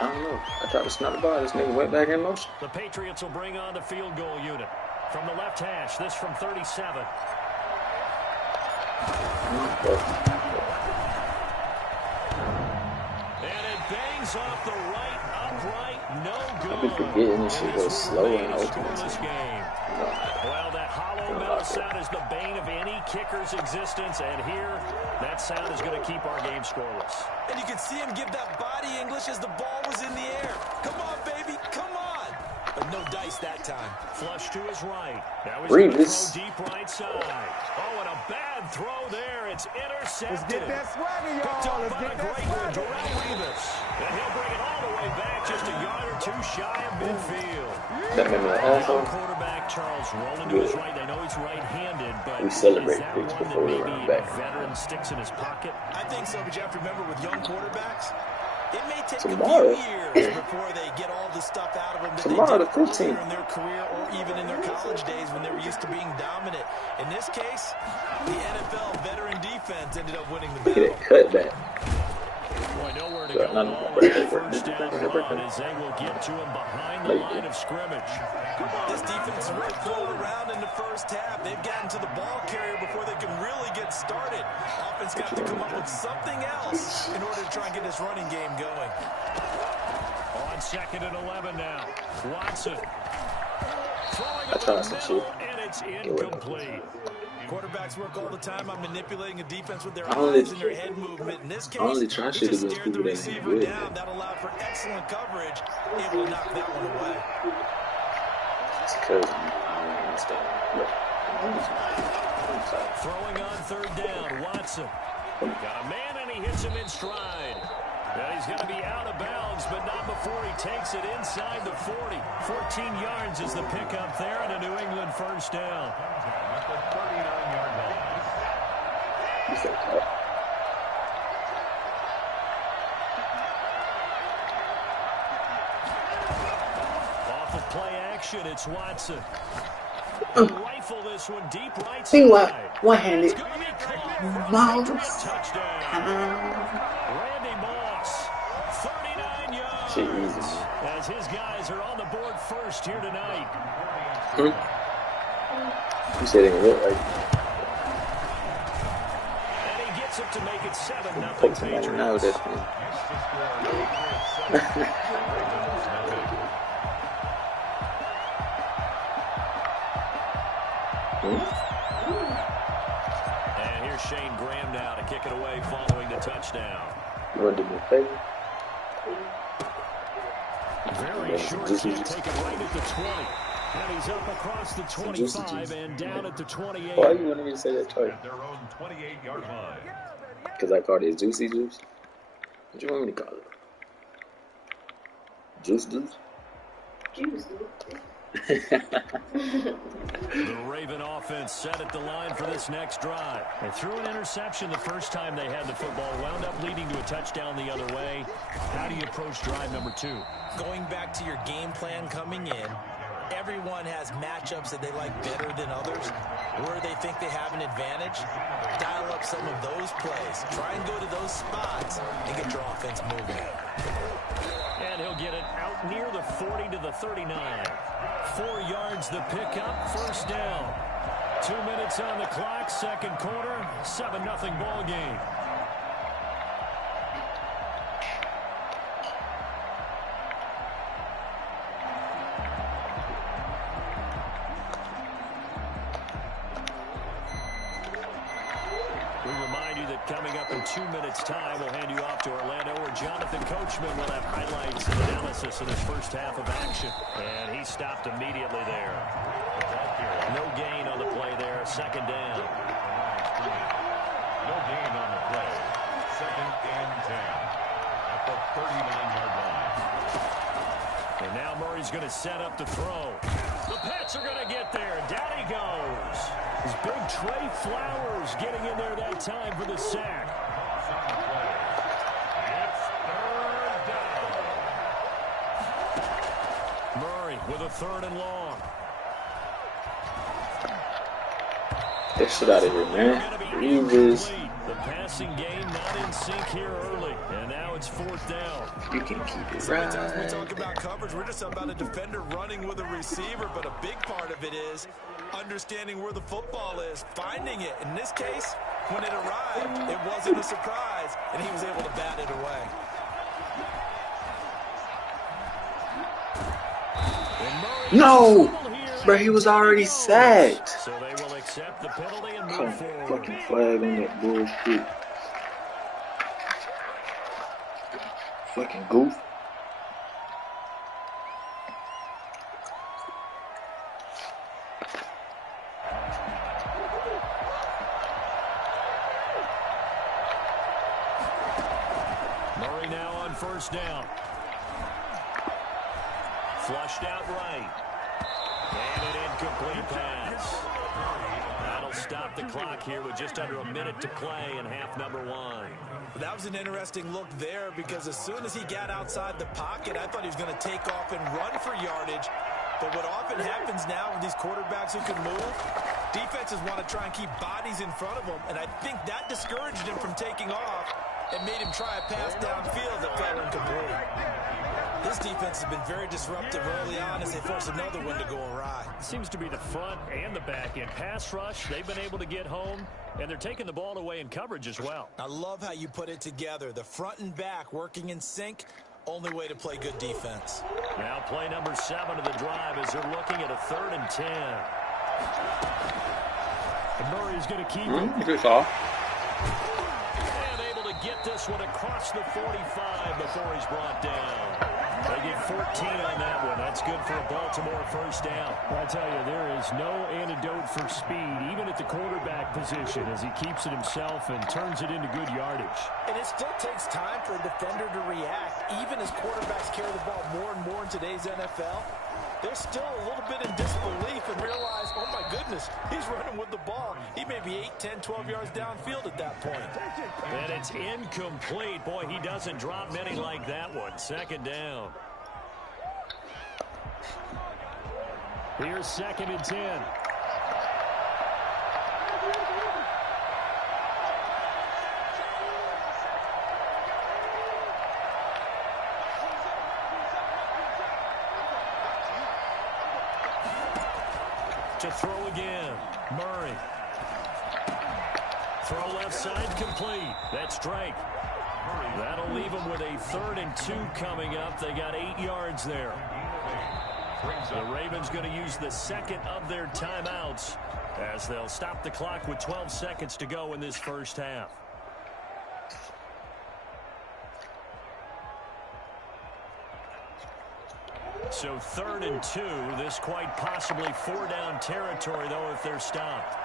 I don't know. I tried to snap the ball. This nigga went back in motion. The Patriots will bring on the field goal unit. From the left hash, this from 37. And it bangs off the right upright. No good. I've been forgetting this shit goes slow and ultimate. Well, that hollow metal sound is the bane of any kicker's existence, and here, that sound is going to keep our game scoreless. And you can see him give that body English as the ball was in the air. Come on, baby, come on. But no dice that time. Flush to his right. Now he's going to throw deep right side. Oh, and a bad throw there. It's intercepted. Let's get that swagger, y'all. Let's get that swagger. And he'll bring it all the way back just a yard or 2 shy of midfield. That made me also. Quarterback Charles rolling to his right. They know he's right-handed, but we celebrate things before we run back. Veteran sticks in his pocket. I think so, but you have to remember with young quarterbacks, it may take tomorrow, a few years before they get all the stuff out of them that tomorrow, they did the 15th. in their career or even in their college days when they were used to being dominant. In this case, the NFL veteran defense ended up winning the battle. Look at that cutback. Boy, nowhere to go all in that first down run as they will get to him behind the line of scrimmage. This defense really pulled around in the first half. They've gotten to the ball carrier before they can really get started. Offense got to come up with something else in order to try and get this running game going. On 2nd and 11 now. Watson throwing it in the middle, and it's incomplete. Quarterbacks work all the time on manipulating a defense with their eyes and their head movement. In this case, only try shit just against stared the people that receiver ain't good. down. That allowed for excellent coverage. Able to knock that one away. It's because I understand. Throwing on 3rd down, Watson. Got a man, and he hits him in stride. Well, he's going to be out of bounds, but not before he takes it inside the 40. 14 yards is the pickup there, and a New England first down. At the 39-yard line. He's so tough. Off of play action, it's Watson. Rifle this one deep right See what? side. One-handed. Mouse. Touchdown. Randy Moss, 39 yards. Shit easy, man. As his guys are on the board first here tonight. You said it didn't look like. And he gets it to make it 7-0 Poke somebody now, Patriots. that's me. And here's Shane Graham now to kick it away following the touchdown. You want to do me a favor? Very short kick taken right at the 20. And he's up across the 25 and down at the 28. Why you wanted me to say that twice? At their own 28-yard line. Because I called it Juicy Juice? What you want me to call it? Juice Juice? Juice. The Raven offense set at the line for this next drive. They threw an interception the first time they had the football, wound up leading to a touchdown the other way. How do you approach drive number 2? Going back to your game plan coming in, everyone has matchups that they like better than others, where they think they have an advantage. Dial up some of those plays. Try and go to those spots and get your offense moving. And he'll get it out near the 40 to the 39. 4 yards the pickup, first down. 2 minutes on the clock, second quarter, 7-0 ball game. Coming up in 2 minutes' time, we'll hand you off to Orlando, where Jonathan Coachman will have highlights and analysis of this first half of action. And he stopped immediately there. No gain on the play there, second down. No gain on the play. 2nd and 10 at the 39-yard line. And now Murray's going to set up the throw. The Pats are going to get there. Down he goes. His big Trey Flowers getting in there that time for the sack. It's 3rd down. Murray with a 3rd and long. Get shit out of here, man. Reeves. The passing game not in sync here early. And now it's 4th down. You can keep it Sometimes we right. talk about coverage, we're just about a defender running with a receiver, but a big part of it is understanding where the football is, finding it. In this case, when it arrived, it wasn't a surprise, and he was able to bat it away. No! Bro, he was already sacked. So they will accept the penalty and Call move forward. fucking flag on that bullshit. Fucking goof. Murray now on first down. Flushed out right. And an incomplete pass. That'll stop the clock here with just under a minute to play in half number 1. That was an interesting look there because as soon as he got outside the pocket, I thought he was going to take off and run for yardage. But what often happens now with these quarterbacks who can move, defenses want to try and keep bodies in front of them, and I think that discouraged him from taking off and made him try a pass downfield that fell incomplete. This defense has been very disruptive early on as they force another one to go awry. Seems to be the front and the back end. Pass rush, they've been able to get home, and they're taking the ball away in coverage as well. I love how you put it together. The front and back working in sync, only way to play good defense. Now play number 7 of the drive as they're looking at a 3rd and 10. And Murray's going to keep it. Good off. And able to get this one across the 45 before he's brought down. They get 14 on that one. That's good for a Baltimore first down. I tell you, there is no antidote for speed, even at the quarterback position, as he keeps it himself and turns it into good yardage. And it still takes time for a defender to react. Even as quarterbacks carry the ball more and more in today's NFL, they're still a little bit in disbelief and realize, oh my goodness, he's running with the ball. He may be 8, 10, 12 yards downfield at that point. And it's incomplete. Boy, he doesn't drop many like that one. 2nd down. Here's 2nd and 10. To throw again. Murray. Throw left side complete. That's Drake. That'll leave them with a 3rd and 2 coming up. They got 8 yards there. The Ravens going to use the second of their timeouts as they'll stop the clock with 12 seconds to go in this first half. So 3rd and 2. This quite possibly 4-down territory, though, if they're stopped.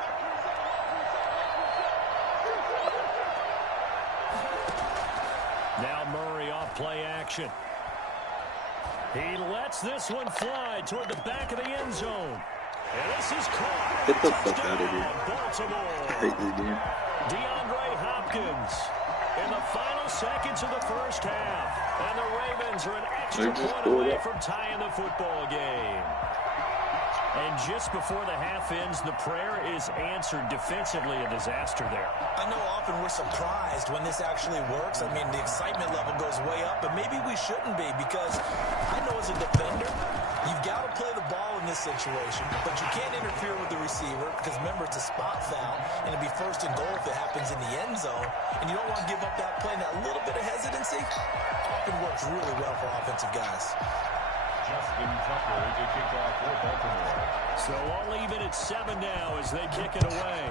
Now Murray off play action. He lets this one fly toward the back of the end zone. And this is caught. Get the fuck out of here. Baltimore. I hate this game. DeAndre Hopkins in the final seconds of the first half. And the Ravens are an extra point away from tying the football game. And just before the half ends, the prayer is answered defensively. A disaster there. I know often we're surprised when this actually works. I mean, the excitement level goes way up, but maybe we shouldn't be because I know as a defender, you've got to play the ball in this situation, but you can't interfere with the receiver because, remember, it's a spot foul, and it'd be 1st and goal if it happens in the end zone, and you don't want to give up that play. And that little bit of hesitancy often works really well for offensive guys. Justin Tucker to kick off for Baltimore. So all even at 7 now as they kick it away.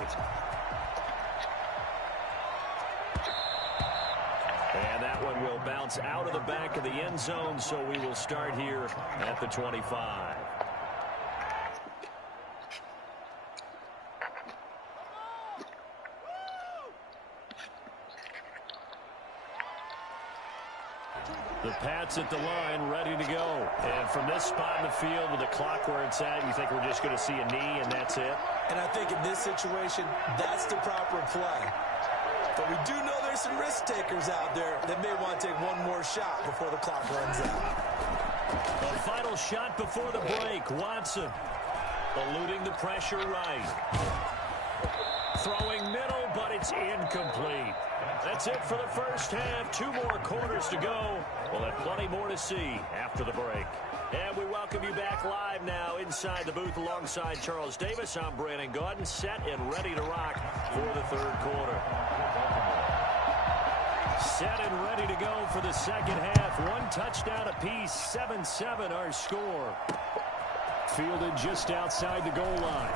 And that one will bounce out of the back of the end zone, so we will start here at the 25. The Pats at the line, ready to go. And from this spot in the field with the clock where it's at, you think we're just going to see a knee and that's it? And I think in this situation, that's the proper play. But we do know there's some risk takers out there that may want to take one more shot before the clock runs out. A final shot before the break. Watson eluding the pressure right. Throwing middle, but it's incomplete. That's it for the first half. 2 more quarters to go. We'll have plenty more to see after the break. And we welcome you back live now inside the booth alongside Charles Davis. I'm Brandon Gaudin, set and ready to rock for the 3rd quarter. Set and ready to go for the second half. 1 touchdown apiece, 7-7 our score. Fielded just outside the goal line.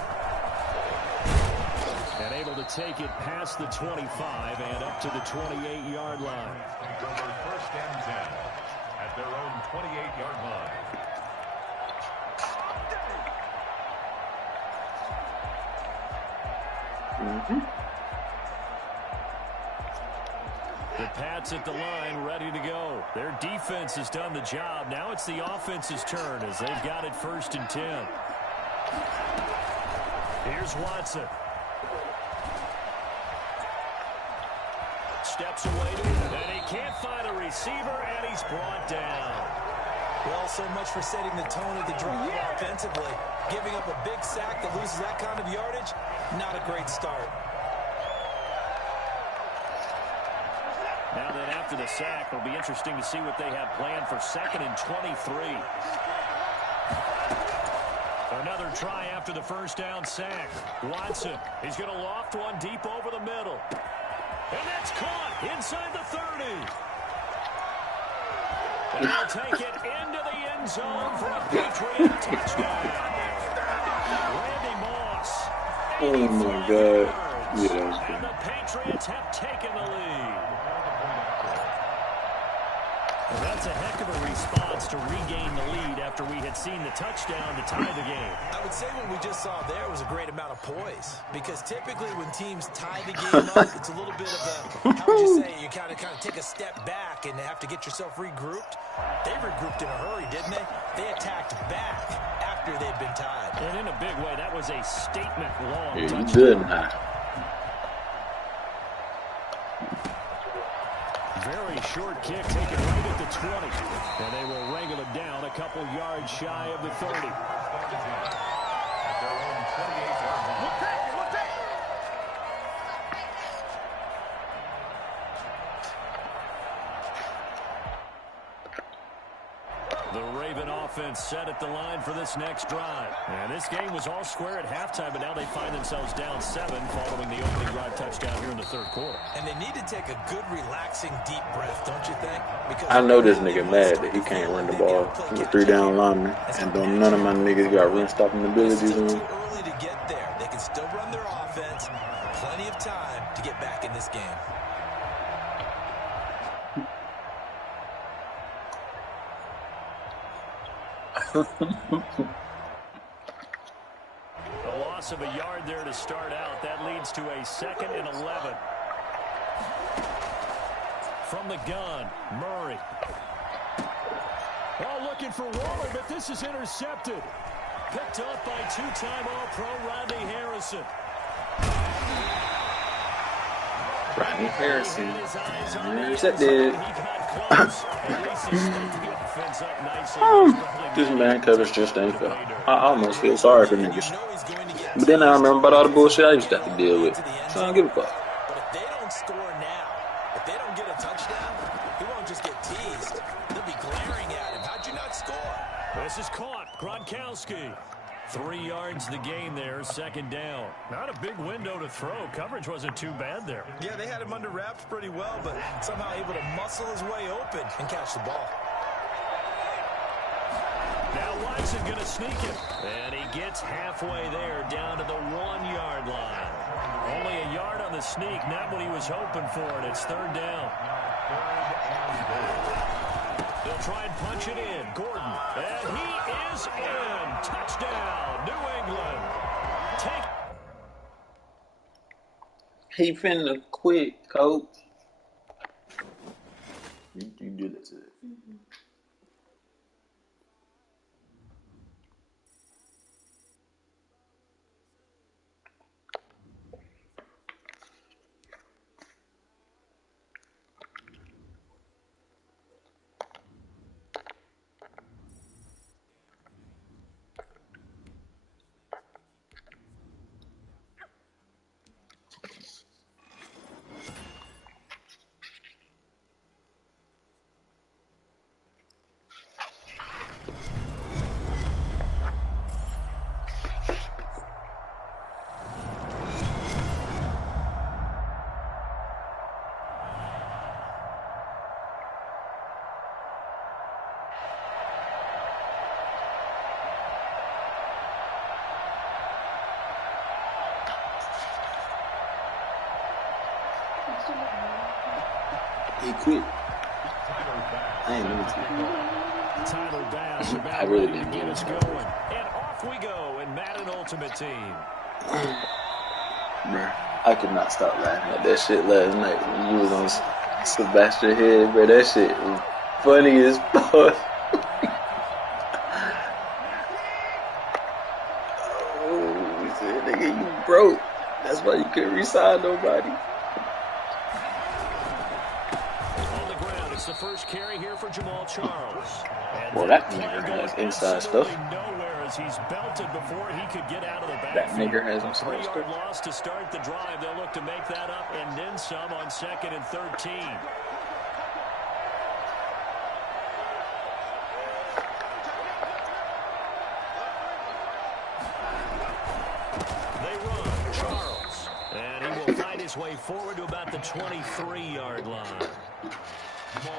And able to take it past the 25 and up to the 28-yard line. First and 10 at their own 28-yard line. The Pats at the line, ready to go. Their defense has done the job. Now it's the offense's turn as they've got it 1st and 10. Here's Watson. Steps away to him, and he can't find a receiver, and he's brought down. Well, so much for setting the tone of the drive offensively. Giving up a big sack that loses that kind of yardage, not a great start. Now then, after the sack, it'll be interesting to see what they have planned for 2nd and 23. Another try after the first down sack. Watson, he's going to loft one deep over the middle. And that's caught inside the 30. And they'll take it into the end zone for a Patriot touchdown. Randy Moss. Oh my God. Yeah. And the Patriots have taken the lead. Well, that's a heck of a response to regain the lead after we had seen the touchdown to tie the game. I would say what we just saw there was a great amount of poise. Because typically when teams tie the game up, it's a little bit of a, how would you say, you kind of take a step back and have to get yourself regrouped. They regrouped in a hurry, didn't they? They attacked back after they'd been tied. And in a big way, that was a statement-long Yeah, touchdown. you good now. Very short kick taken right at the 20. And they will wrangle it down a couple yards shy of the 30. At their own 28-yard line. The Raven offense set at the line for this next drive. And this game was all square at halftime, but now they find themselves down 7 following the opening drive touchdown here in the third quarter. And they need to take a good, relaxing, deep breath, don't you think? Because I know this nigga mad that he can't run the ball. He's a 3-down lineman, and don't none of my niggas got run-stopping abilities It's on still him. too early to get there. They can still run their offense. Plenty of time to get back in this game. A loss of a yard there to start out. That leads to a 2nd and 11. From the gun, Murray. Oh, looking for Waller, but this is intercepted. Picked up by 2-time All-Pro Rodney Harrison. Rodney Harrison. Intercepted. This man covers just ain't fair. I almost feel sorry for niggas. But then I remember about all the bullshit I used to have to deal with. So I don't give a fuck. But if they don't score now, if they don't get a touchdown, he won't just get teased. They'll be glaring at him. How'd you not score? This is caught. Gronkowski. 3 yards the gain there, 2nd down. Not a big window to throw. Coverage wasn't too bad there. Yeah, they had him under wraps pretty well, but somehow able to muscle his way open and catch the ball. Now Watson going to sneak it. And he gets halfway there down to the 1-yard line. Only a yard on the sneak, not what he was hoping for, and it's 3rd down. They'll try and punch it in. Gordon. And he is in. Touchdown, New England. He finna quit, coach. You do that to it. He quit. I ain't mean to. Tyler Bass about I really ready to didn't get mean us to. going. And off we go in Madden Ultimate Team. Bruh, I could not stop laughing at that shit last night when you was on Sebastian head, bro. That shit was funny as fuck. Oh, he said, nigga, you broke. That's why you couldn't re-sign nobody. On the ground, it's the first carry here for Jamal Charles. And Well, that nigger has inside stuff. Nowhere as he's belted before he could get out of the That backfield. nigger has inside 3-yard stuff. loss to start the drive. They'll look to make that up and then some on 2nd and 13. They run. Charles. And he will find his way forward to about the 23-yard line.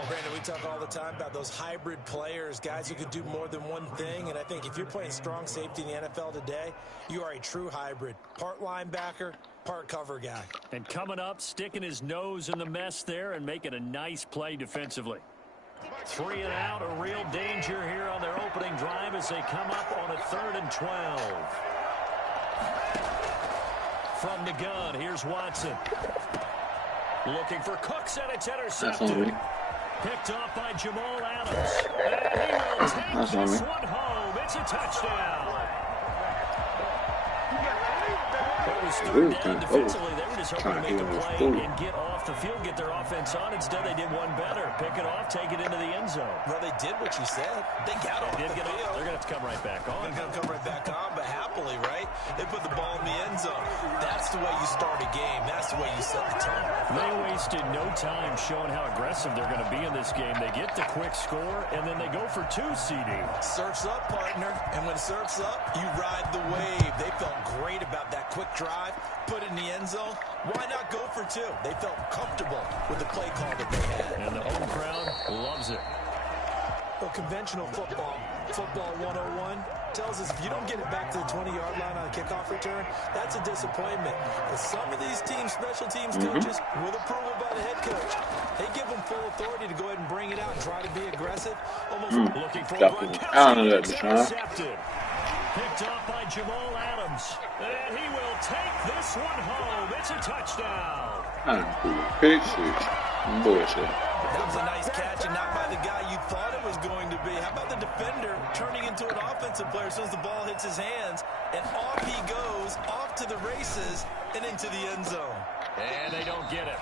Brandon, we talk all the time about those hybrid players, guys who could do more than one thing. And I think if you're playing strong safety in the NFL today, you are a true hybrid. Part linebacker, part cover guy. And coming up, sticking his nose in the mess there and making a nice play defensively. 3 and out, a real danger here on their opening drive as they come up on a 3rd and 12. From the gun, here's Watson. Looking for Cooks, and it's intercepted. Picked off by Jamal Adams. And he will take this one home. It's a touchdown. It was We third was down kind of defensively. They were just hoping trying to to make get a on play school. and get off the field, get their offense on. Instead, they did one better. Pick it off, take it into the end zone. Well, they did what you said. They got off the field. They're going to have to come right back on. They're going to come right back on, but happily, right? They put the ball in the end zone. That's the way you start a game. That's the way you set the tone. They wasted no time showing how aggressive they're going to be in this game. They get the quick score, and then they go for 2, CD. Surf's up, partner. And when surf's up, you ride the wave. They felt great about that quick drive, put it in the end zone. Why not go for 2? They felt comfortable with the play call that they had. And the home crowd loves it. Well, conventional football 101, tells us if you don't get it back to the 20-yard line on a kickoff return, that's a disappointment. But some of these teams, special teams coaches, with approval by the head coach, they give them full authority to go ahead and bring it out and try to be aggressive. Almost looking for I don't know that, Deshaun. Picked off by Jamal Adams. And he will take this one home. It's a touchdown. Pick six. Bullshit. That was a nice catch and not by the guy you thought it was going to be. How about the defender turning into an offensive player as soon as the ball hits his hands, and off he goes, off to the races and into the end zone. And they don't get it.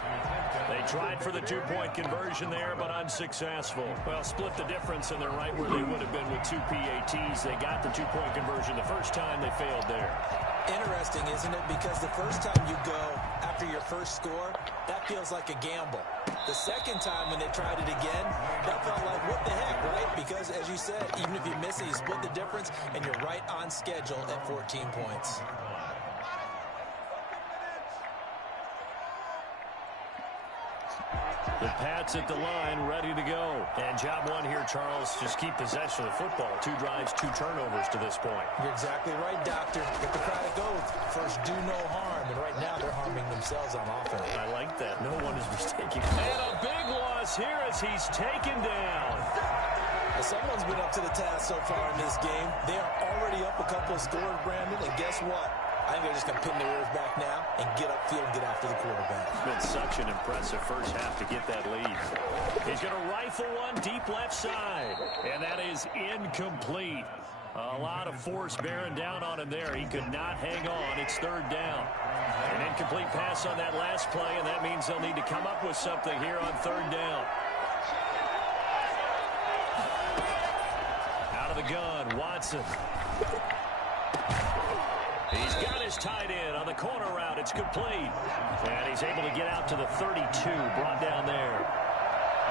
They tried for the 2-point conversion there, but unsuccessful. Well, split the difference, and they're right where they would have been with 2 PATs. They got the 2-point conversion the first time. They failed there. Interesting, isn't it? Because the first time you go after your first score, that feels like a gamble. The second time when they tried it again, that felt like, what the heck, right? Because, as you said, even if you miss it, you split the difference, and you're right on schedule at 14 points. The Pats at the line, ready to go. And job one here, Charles, just keep possession of the football. 2 drives, 2 turnovers to this point. You're exactly right, Doctor. Hippocratic oath. First, do no harm. And right now, they're harming themselves on offense. I like that. No one is mistaken. And a big loss here as he's taken down. Well, someone's been up to the task so far in this game. They are already up a couple of scores, Brandon. And guess what? I think they're just going to pin their ears back now and get upfield and get after the quarterback. It's been such an impressive first half to get that lead. He's going to rifle one deep left side. And that is incomplete. A lot of force bearing down on him there. He could not hang on. It's 3rd down. An incomplete pass on that last play, and that means they'll need to come up with something here on 3rd down. Out of the gun, Watson. He's got his tight end on the corner route. It's complete. And he's able to get out to the 32, brought down there.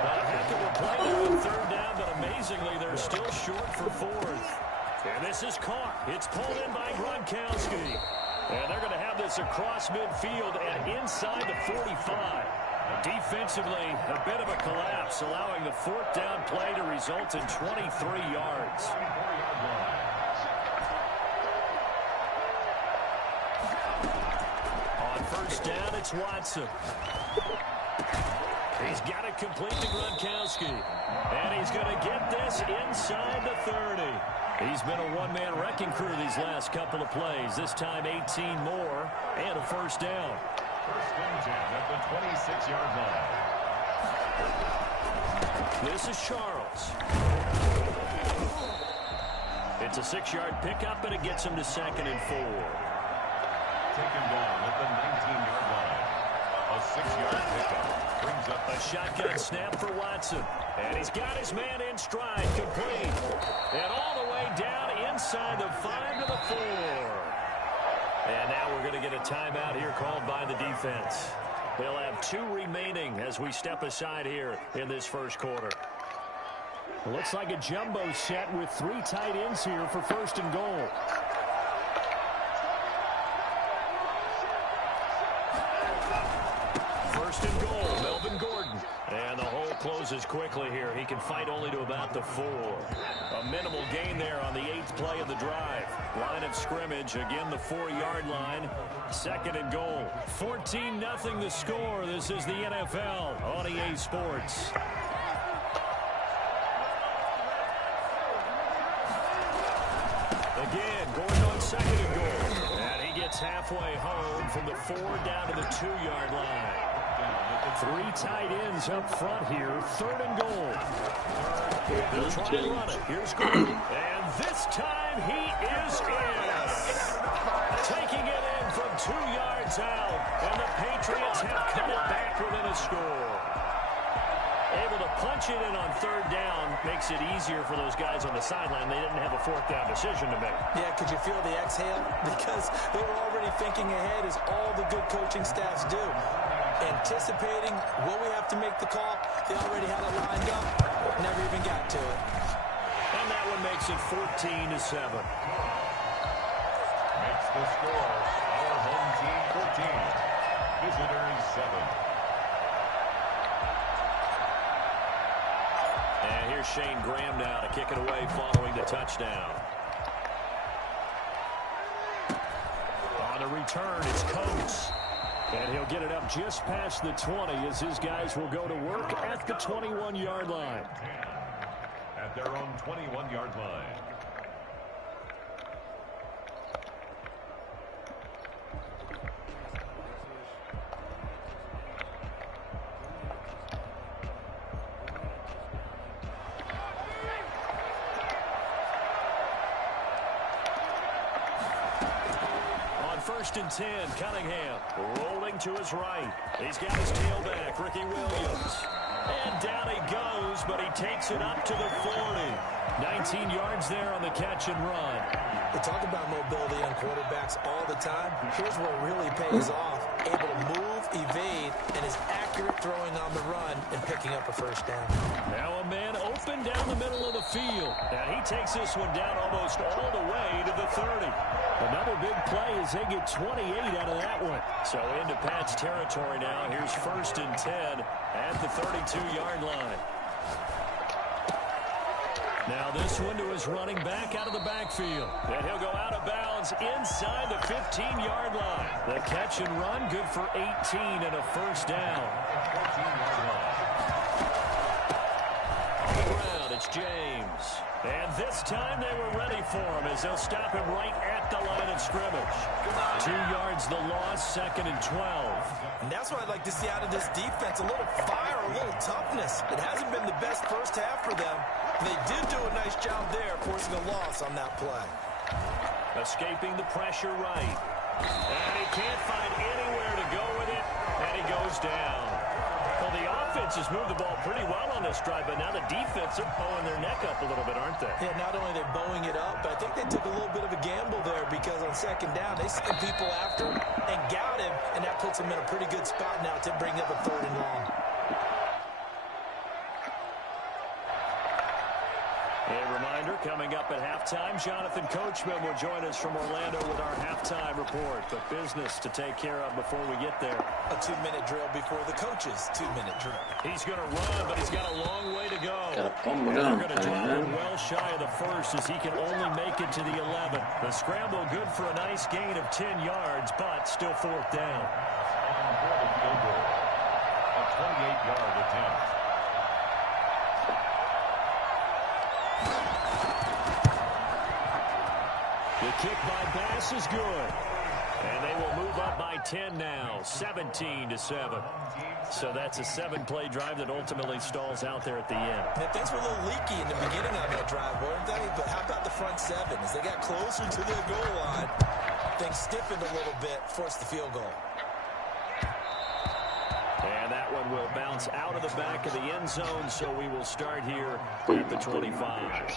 A heck of a play there on 3rd down, but amazingly, they're still short for 4th. And this is caught. It's pulled in by Gronkowski. And they're going to have this across midfield and inside the 45. Defensively, a bit of a collapse, allowing the 4th down play to result in 23 yards. First down, it's Watson. He's got it complete to Gronkowski. And he's going to get this inside the 30. He's been a one-man wrecking crew these last couple of plays. This time 18 more and a first down. First and 10 at the 26-yard line. This is Charles. It's a 6-yard pickup, and it gets him to 2nd and 4. Taken down at the 19-yard line. A 6-yard pickup brings up a shotgun snap for Watson. And he's got his man in stride, complete. And all the way down inside the 5 to the 4. And now we're going to get a timeout here called by the defense. They'll have 2 remaining as we step aside here in this first quarter. It looks like a jumbo set with 3 tight ends here for 1st and goal. And the hole closes quickly here. He can fight only to about the 4. A minimal gain there on the 8th play of the drive. Line of scrimmage, again the 4-yard line. 2nd and goal. 14-0 the score. This is the NFL on EA Sports. Again, Gordon on 2nd and goal. And he gets halfway home from the 4 down to the 2-yard line. 3 tight ends up front here. 3rd and goal. They'll try and run it. Here's Gordon. And this time he is in. Taking it in from 2 yards out, and the Patriots have cut it back within a score. Able to punch it in on 3rd down makes it easier for those guys on the sideline. They didn't have a 4th down decision to make. Yeah, could you feel the exhale? Because they were already thinking ahead, as all the good coaching staffs do. Anticipating, will we have to make the call? They already had it lined up. Never even got to it. And that one makes it 14-7. Makes the score our home team 14, visitors 7. And here's Shane Graham now to kick it away following the touchdown. On the return, it's Coates. And he'll get it up just past the 20 as his guys will go to work at the 21-yard line. At their own 21-yard line. First and 10, Cunningham rolling to his right. He's got his tailback, Ricky Williams. And down he goes, but he takes it up to the 40. 19 yards there on the catch and run. We talk about mobility on quarterbacks all the time. Here's where it really pays off. Able to move, evade, and is accurate throwing on the run and picking up a 1st down. Now a man open down the middle of the field. And he takes this one down almost all the way to the 30. Another big play as they get 28 out of that one. So into Pat's territory now. Here's 1st and 10 at the 32-yard line. Now this one to his running back out of the backfield. And he'll go out of bounds inside the 15-yard line. The catch and run good for 18 and a 1st down. On the ground, it's James. And this time they were ready for him as they'll stop him right at the line of scrimmage. 2 yards the loss, 2nd and 12. And that's what I'd like to see out of this defense. A little fire, a little toughness. It hasn't been the best first half for them. They did do a nice job there, forcing a loss on that play. Escaping the pressure right. And he can't find anywhere to go with it, and he goes down. Well, the offense has moved the ball pretty well on this drive, but now the defense are bowing their neck up a little bit, aren't they? Yeah, not only are they bowing it up, but I think they took a little bit of a gamble there because on 2nd down, they sent people after him and got him, and that puts him in a pretty good spot now to bring up a 3rd and long. A reminder, coming up at halftime, Jonathan Coachman will join us from Orlando with our halftime report. But business to take care of before we get there. A 2-minute drill before the coach's 2-minute drill. He's going to run, but he's got a long way to go. And they're going to drop him well shy of the 1st as he can only make it to the 11. The scramble good for a nice gain of 10 yards, but still 4th down. A 28-yard attempt. The kick by Bass is good. And they will move up by 10 now, 17-7. So that's a 7-play drive that ultimately stalls out there at the end. Yeah, things were a little leaky in the beginning on that drive, weren't they? But how about the front 7? As they got closer to the goal line, things stiffened a little bit, forced the field goal. And that one will bounce out of the back of the end zone, so we will start here at the 25.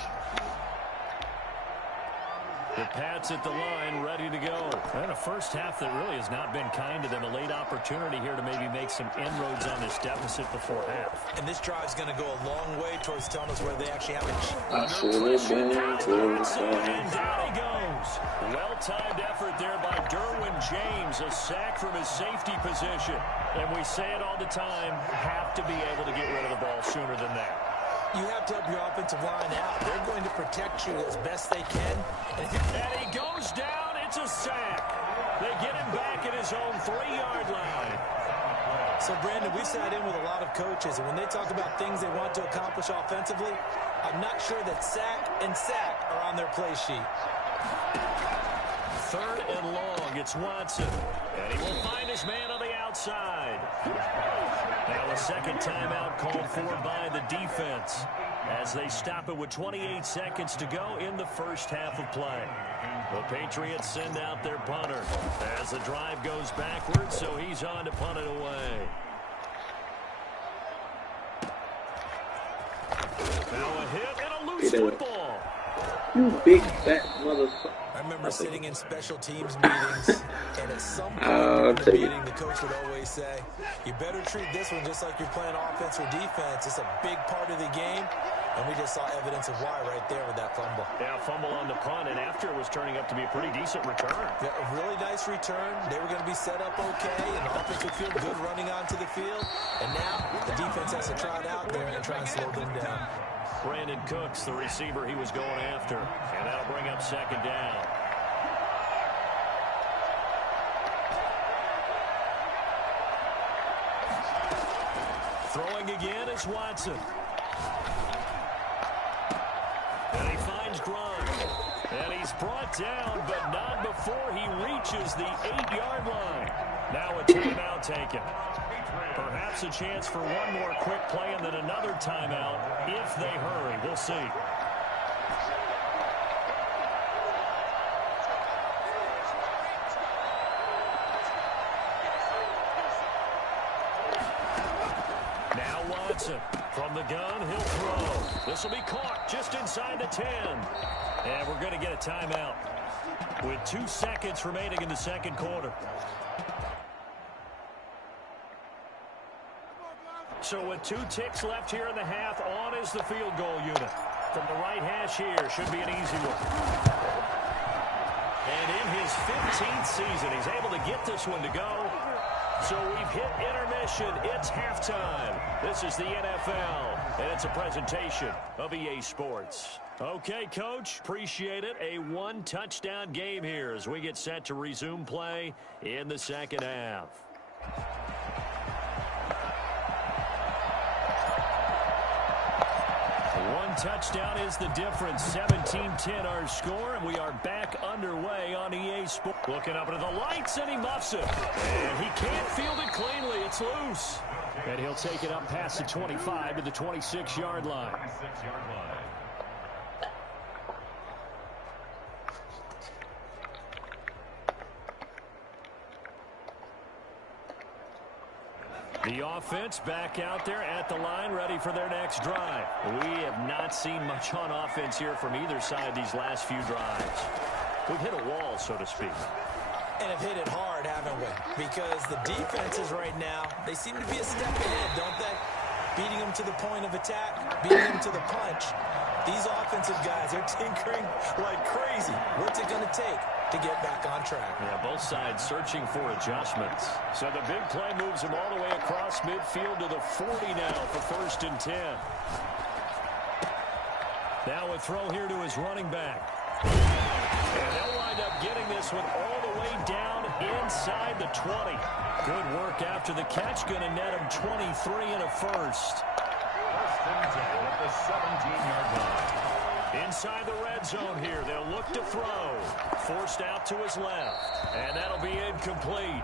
The Pats at the line, ready to go. And a first half that really has not been kind to them. A late opportunity here to maybe make some inroads on this deficit before half. And this drive's going to go a long way towards telling us where they actually have a And down he goes. Well-timed effort there by Derwin James. A sack from his safety position. And we say it all the time, have to be able to get rid of the ball sooner than that. You have to help your offensive line out. They're going to protect you as best they can. And he goes down. It's a sack. They get him back at his own 3-yard line. So, Brandon, we sat in with a lot of coaches, and when they talk about things they want to accomplish offensively, I'm not sure that sack and sack are on their play sheet. 3rd and long. It's Watson. And he will find his man on the outside. Now a second timeout called for by the defense as they stop it with 28 seconds to go in the first half of play. The Patriots send out their punter as the drive goes backwards, so he's on to punt it away. Now a hit and a loose football. You big fat motherfucker. I remember sitting in special teams meetings, and at some point in the meeting, the coach would always say, you better treat this one just like you're playing offense or defense. It's a big part of the game, and we just saw evidence of why right there with that fumble. Yeah, fumble on the punt, and after it was turning up to be a pretty decent return. Yeah, a really nice return. They were going to be set up okay, and the offense would feel good running onto the field. And now the defense has to trot out there and try and slow them down. Brandon Cooks, the receiver he was going after, and that'll bring up second down. Throwing again is Watson. And he finds Grimes. And he's brought down, but not before he reaches the 8-yard line. Now a timeout taken. Perhaps a chance for one more quick play and then another timeout if they hurry. We'll see. Now Watson from the gun, he'll throw. This will be caught just inside the 10. And we're going to get a timeout with 2 seconds remaining in the second quarter. So with 2 ticks left here in the half, on is the field goal unit. From the right hash here, should be an easy one. And in his 15th season, he's able to get this one to go. So we've hit intermission. It's halftime. This is the NFL, and it's a presentation of EA Sports. Okay, Coach, appreciate it. A 1-touchdown game here as we get set to resume play in the second half. One touchdown is the difference. 17-10 our score, and we are back underway on EA Sports. Looking up into the lights, and he muffs it. And he can't field it cleanly. It's loose. And he'll take it up past the 25 to the 26-yard line. The offense back out there at the line, ready for their next drive. We have not seen much on offense here from either side these last few drives. We've hit a wall, so to speak. And have hit it hard, haven't we? Because the defenses right now, they seem to be a step ahead, don't they? Beating them to the point of attack, beating them to the punch. These offensive guys are tinkering like crazy. What's it going to take to get back on track? Yeah, both sides searching for adjustments. So the big play moves him all the way across midfield to the 40 now for 1st and 10. Now a throw here to his running back. And they'll wind up getting this one all the way down inside the 20. Good work after the catch. Going to net him 23 and a first. 1st and 10 at the 17-yard line. Inside the red zone here. They'll look to throw. Forced out to his left. And that'll be incomplete.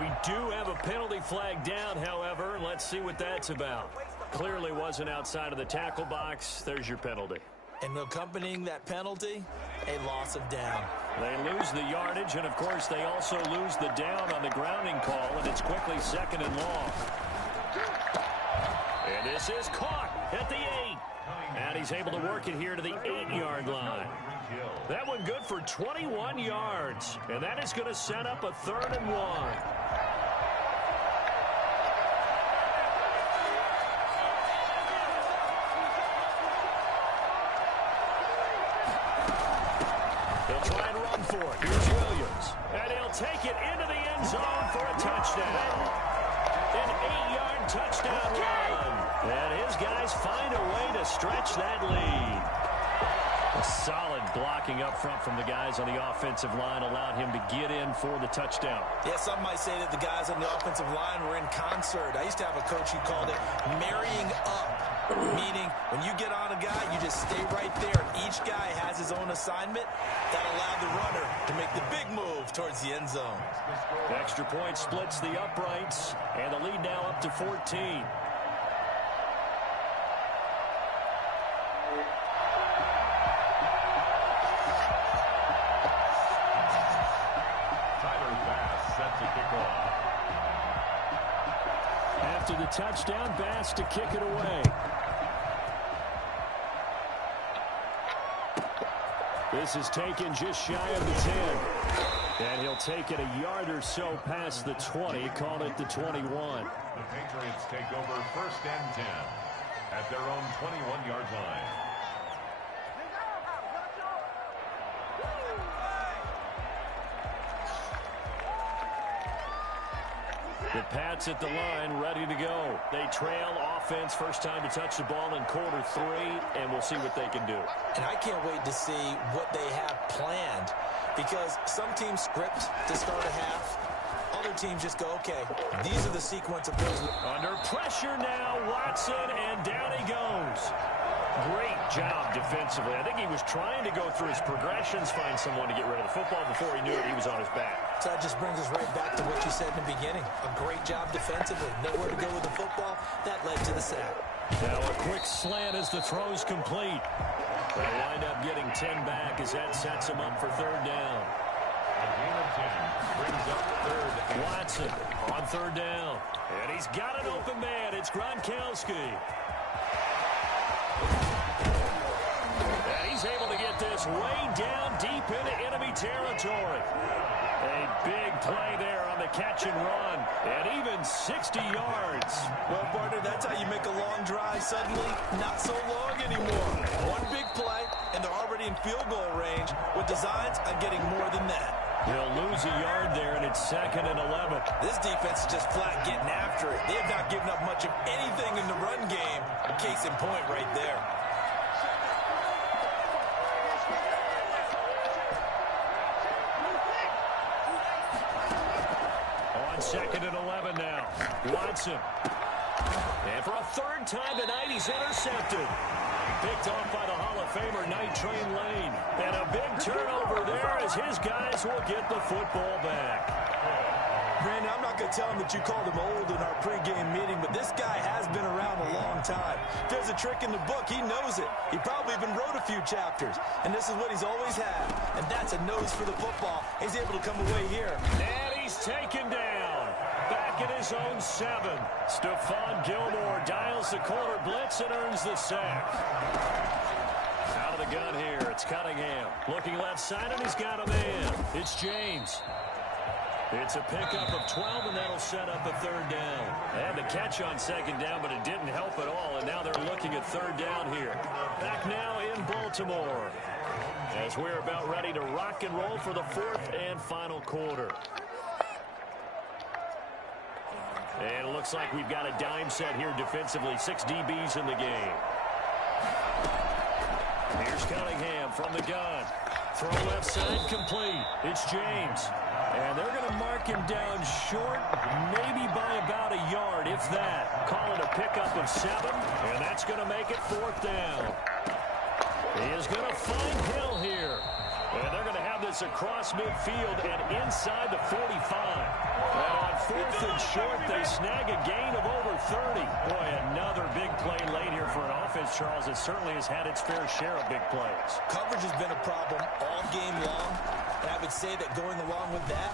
We do have a penalty flag down, however. Let's see what that's about. Clearly wasn't outside of the tackle box. There's your penalty. And accompanying that penalty, a loss of down. They lose the yardage, and of course they also lose the down on the grounding call, and it's quickly 2nd and long. And this is caught at the 8. And he's able to work it here to the 8-yard line. That one good for 21 yards. And that is going to set up a 3rd and 1. They'll try and run for it. Here's Williams. And he'll take it into the end zone for a touchdown. An 8-yard touchdown run. And his guys find a way to stretch that lead. A solid blocking up front from the guys on the offensive line allowed him to get in for the touchdown. Yeah, some might say that the guys on the offensive line were in concert. I used to have a coach who called it marrying up Meaning, when you get on a guy, you just stay right there. Each guy has his own assignment. That allowed the runner to make the big move towards the end zone. The extra point splits the uprights, and the lead now up to 14. After the touchdown, Bass to kick it away. This is taken just shy of the 10. And he'll take it a yard or so past the 20, call it the 21. The Patriots take over 1st and 10 at their own 21-yard line. The Pats at the line, ready to go. They trail offense, first time to touch the ball in quarter 3, and we'll see what they can do. And I can't wait to see what they have planned, because some teams script to start a half. Other teams just go, okay, these are the sequence of plays. Under pressure now, Watson, and down he goes. Great job defensively. I think he was trying to go through his progressions, find someone to get rid of the football. Before he knew it, he was on his back. So that just brings us right back to what you said in the beginning. A great job defensively. Nowhere to go with the football. That led to the sack. Now a quick slant as the throw's complete. They'll wind up getting 10 back as that sets him up for 3rd down. A gain of 10 brings up 3rd. Watson on 3rd down. And he's got an open man. It's Gronkowski. And he's able to get this way down deep into enemy territory. A big play there on the catch and run. And even 60 yards. Well, partner, that's how you make a long drive suddenly not so long anymore. One big play, and they're already in field goal range with designs on getting more than that. They'll lose a yard there, and it's 2nd and 11. This defense is just flat getting after it. They have not given up much of anything in the run game. Case in point right there. On 2nd and 11 now. Watson. And for a 3rd time tonight, he's intercepted. Picked off by the Hall of Famer, Night Train Lane. And a big turnover there as his guys will get the football back. Brandon, I'm not going to tell him that you called him old in our pregame meeting, but this guy has been around a long time. If there's a trick in the book, he knows it. He probably even wrote a few chapters. And this is what he's always had. And that's a nose for the football. He's able to come away here. And he's taken down. Back at his own 7. Stephon Gilmore dials the corner blitz and earns the sack. Out of the gun here, it's Cunningham. Looking left side, and he's got a man. It's James. It's a pickup of 12, and that'll set up a 3rd down. They had the catch on 2nd down, but it didn't help at all, and now they're looking at 3rd down here. Back now in Baltimore, as we're about ready to rock and roll for the 4th and final quarter. And it looks like we've got a dime set here defensively. 6 DBs in the game. Here's Cunningham from the gun. Throw left side complete. It's James. And they're going to mark him down short, maybe by about a yard, if that. Call it a pickup of 7, and that's going to make it 4th down. He is going to find Hill here. And they're going to have this across midfield and inside the 45. And on 4th and short, they snag a gain of over 30. Boy, another big play late here for an offense, Charles, that certainly has had its fair share of big plays. Coverage has been a problem all game long. And I would say that going along with that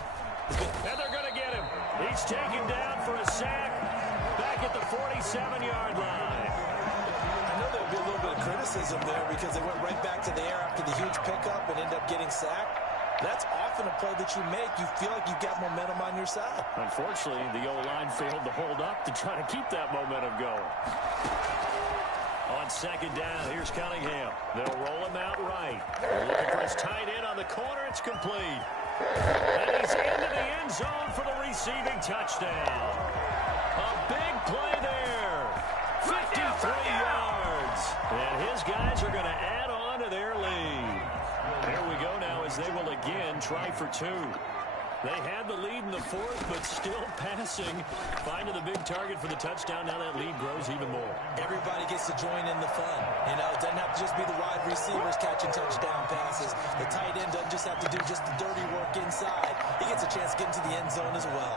has been... And they're going to get him. He's taken down for a sack back at the 47-yard line. I know there'll be a little bit of criticism there because they went right back to the air after the huge pickup and end up getting sacked. That's often a play that you make. You feel like you've got momentum on your side. Unfortunately, the O-line failed to hold up to try to keep that momentum going. On 2nd down, here's Cunningham. They'll roll him out right. Looking for his tight end on the corner. It's complete. And he's into the end zone for the receiving touchdown. A big play there. 53 yards. And his guys are going to add on to their lead. There we go now as they will again try for 2. They had the lead in the fourth, but still passing. Finding the big target for the touchdown. Now that lead grows even more. Everybody gets to join in the fun. You know, it doesn't have to just be the wide receivers catching touchdown passes. The tight end doesn't just have to do just the dirty work inside. He gets a chance to get into the end zone as well.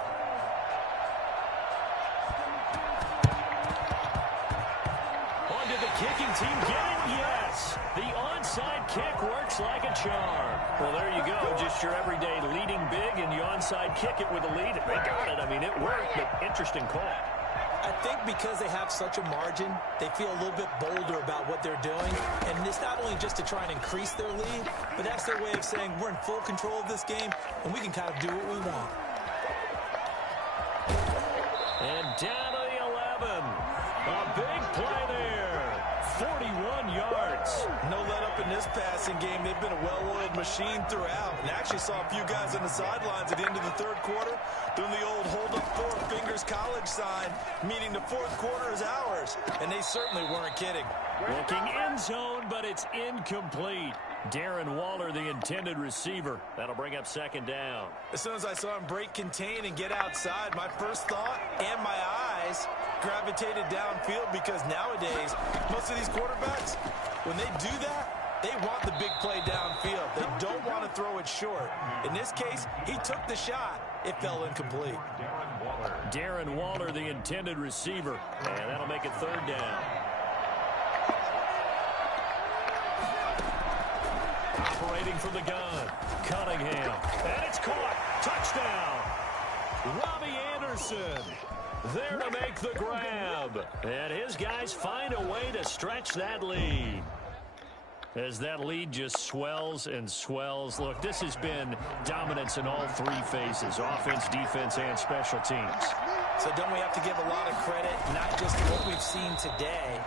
On did the kicking team get it? Yes. The onside kick works like a charm. Well, there you go. Just your everyday leading big, and you onside kick it with a lead. They got it. I mean, it worked, but interesting call. I think because they have such a margin, they feel a little bit bolder about what they're doing. And it's not only just to try and increase their lead, but that's their way of saying we're in full control of this game, and we can kind of do what we want. And down to the 11. A big play there. 41 yards. No let up in this passing game. They've been a well-oiled machine throughout. And actually saw a few guys on the sidelines at the end of the third quarter doing the old hold up four fingers college sign, meaning the fourth quarter is ours. And they certainly weren't kidding. Looking end zone, but it's incomplete. Darren Waller, the intended receiver. That'll bring up second down. As soon as I saw him break contain and get outside, my first thought and my eyes gravitated downfield, because nowadays, most of these quarterbacks, when they do that, they want the big play downfield. They don't want to throw it short. In this case, he took the shot. It fell incomplete. Darren Waller, the intended receiver. And that'll make it third down. Operating from the gun, Cunningham. And it's caught. Touchdown. Robbie Anderson there to make the grab. And his guys find a way to stretch that lead. As that lead just swells and swells. Look, this has been dominance in all three phases, offense, defense, and special teams. So don't we have to give a lot of credit, not just to what we've seen today,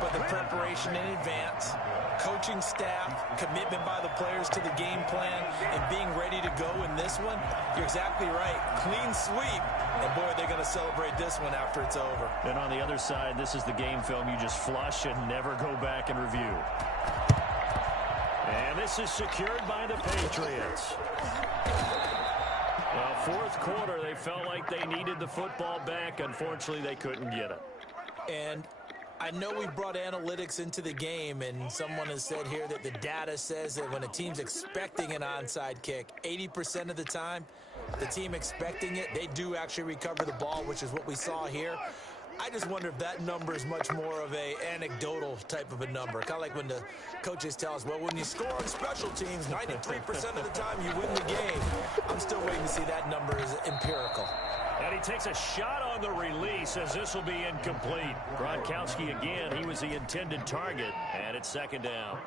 but the preparation in advance, coaching staff, commitment by the players to the game plan, and being ready to go in this one? You're exactly right. Clean sweep. And, boy, they're going to celebrate this one after it's over. And on the other side, this is the game film you just flush and never go back and review. And this is secured by the Patriots. Well, fourth quarter, they felt like they needed the football back. Unfortunately, they couldn't get it. And I know we brought analytics into the game, and someone has said here that the data says that when a team's expecting an onside kick, 80% of the time, the team expecting it, they do actually recover the ball, which is what we saw here. I just wonder if that number is much more of a anecdotal type of a number. Kind of like when the coaches tell us, well, when you score on special teams, 93% of the time you win the game. I'm still waiting to see that number is empirical. And he takes a shot on the release as this will be incomplete. Gronkowski again, he was the intended target, and it's second down.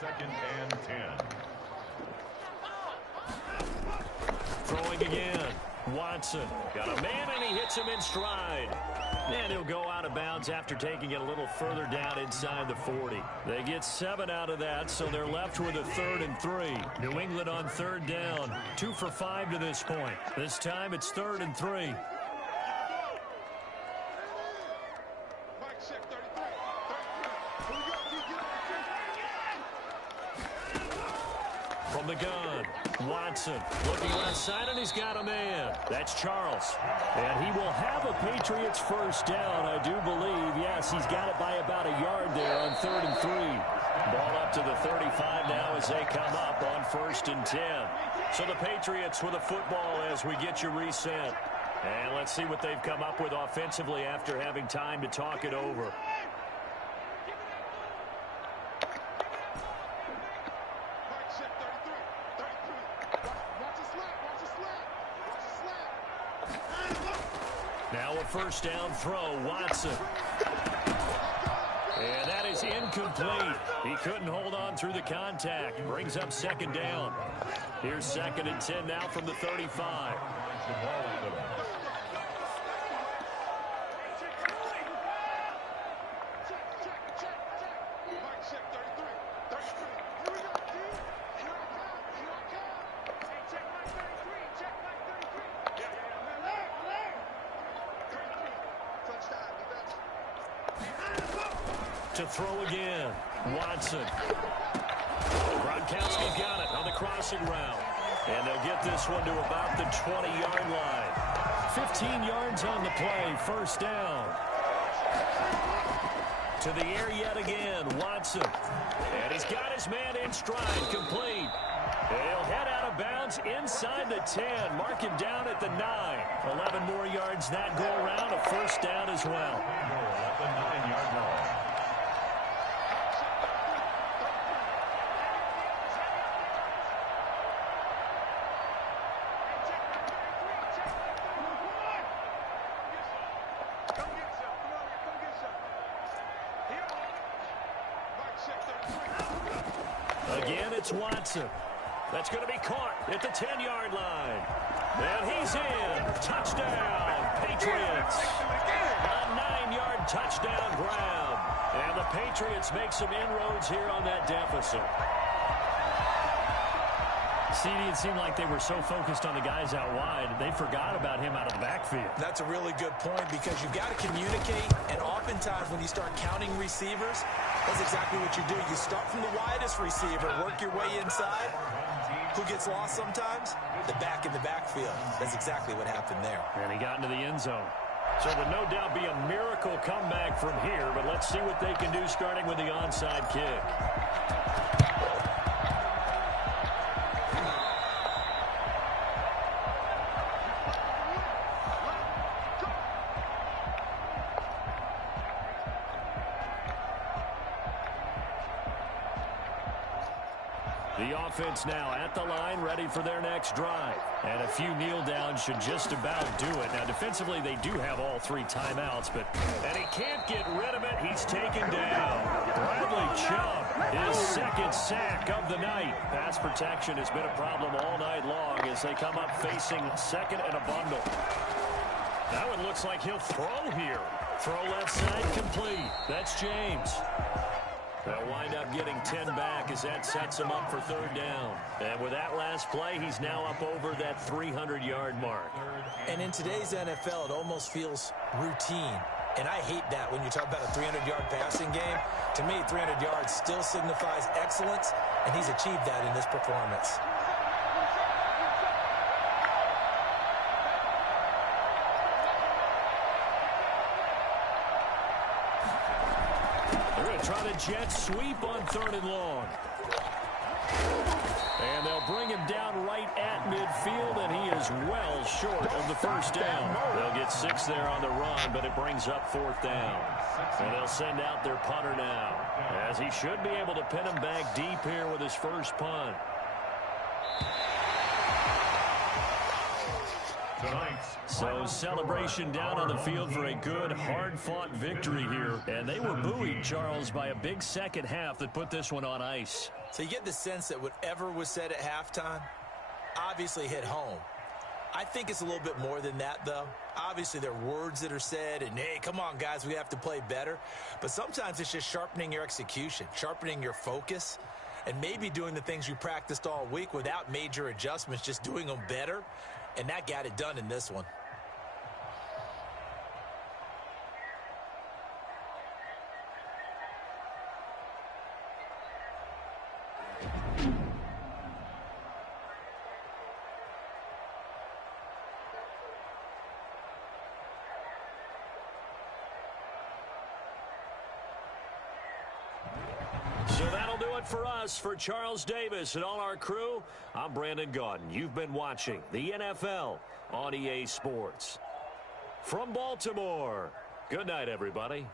Second and 10. Throwing again. Watson got a man, and he hits him in stride. And he'll go out of bounds after taking it a little further down inside the 40. They get 7 out of that, so they're left with a 3rd and 3. New England on third down. 2 for 5 to this point. This time it's 3rd and 3. From the gun, Watson looking left side, and he's got a man. That's Charles. And he will have a Patriots first down, I do believe. Yes, he's got it by about a yard there on 3rd and 3. Ball up to the 35 now as they come up on 1st and 10. So the Patriots with a football as we get you reset. And let's see what they've come up with offensively after having time to talk it over. Now a first down throw, Watson. And that is incomplete. He couldn't hold on through the contact. Brings up second down. Here's 2nd and 10 now from the 35. To throw again, Watson. Gronkowski got it on the crossing route. And they'll get this one to about the 20-yard line. 15 yards on the play, first down. To the air yet again, Watson. And he's got his man in stride, complete. He'll head out of bounds inside the 10. Mark him down at the 9. 11 more yards that go around, a first down as well. At the 9-yard line. Again, it's Watson. That's going to be caught at the 10-yard line. And he's in. Touchdown, Patriots. A 9-yard touchdown grab. And the Patriots make some inroads here on that deficit. CD, it seemed like they were so focused on the guys out wide, they forgot about him out of the backfield. That's a really good point because you've got to communicate, and oftentimes when you start counting receivers, that's exactly what you do. You start from the widest receiver, work your way inside. Who gets lost sometimes? The back in the backfield. That's exactly what happened there. And he got into the end zone. So it would no doubt be a miracle comeback from here, but let's see what they can do starting with the onside kick. The offense now at the line, ready for their next drive. And a few kneel downs should just about do it. Now, defensively, they do have all 3 timeouts, and he can't get rid of it. He's taken down. Bradley Chubb, his second sack of the night. Pass protection has been a problem all night long as they come up facing second and a bundle. That one looks like he'll throw here. Throw left side complete. That's James. They'll wind up getting 10 back as that sets him up for third down. And with that last play, he's now up over that 300-yard mark. And in today's NFL, it almost feels routine. And I hate that when you talk about a 300-yard passing game. To me, 300 yards still signifies excellence, and he's achieved that in this performance. Try the jet sweep on third and long. And they'll bring him down right at midfield, and he is well short of the first down. They'll get 6 there on the run, but it brings up fourth down. And they'll send out their punter now, as he should be able to pin him back deep here with his first punt. So celebration down on the field for a good, hard-fought victory here. And they were buoyed, Charles, by a big second half that put this one on ice. So you get the sense that whatever was said at halftime obviously hit home. I think it's a little bit more than that, though. Obviously, there are words that are said, and, hey, come on, guys, we have to play better. But sometimes it's just sharpening your execution, sharpening your focus, and maybe doing the things you practiced all week without major adjustments, just doing them better. And that got it done in this one. So that'll do it for us. For Charles Davis and all our crew, I'm Brandon Gaudin. You've been watching the NFL on EA Sports. From Baltimore, good night, everybody.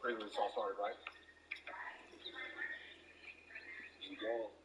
Crazy when this all started, right? You go.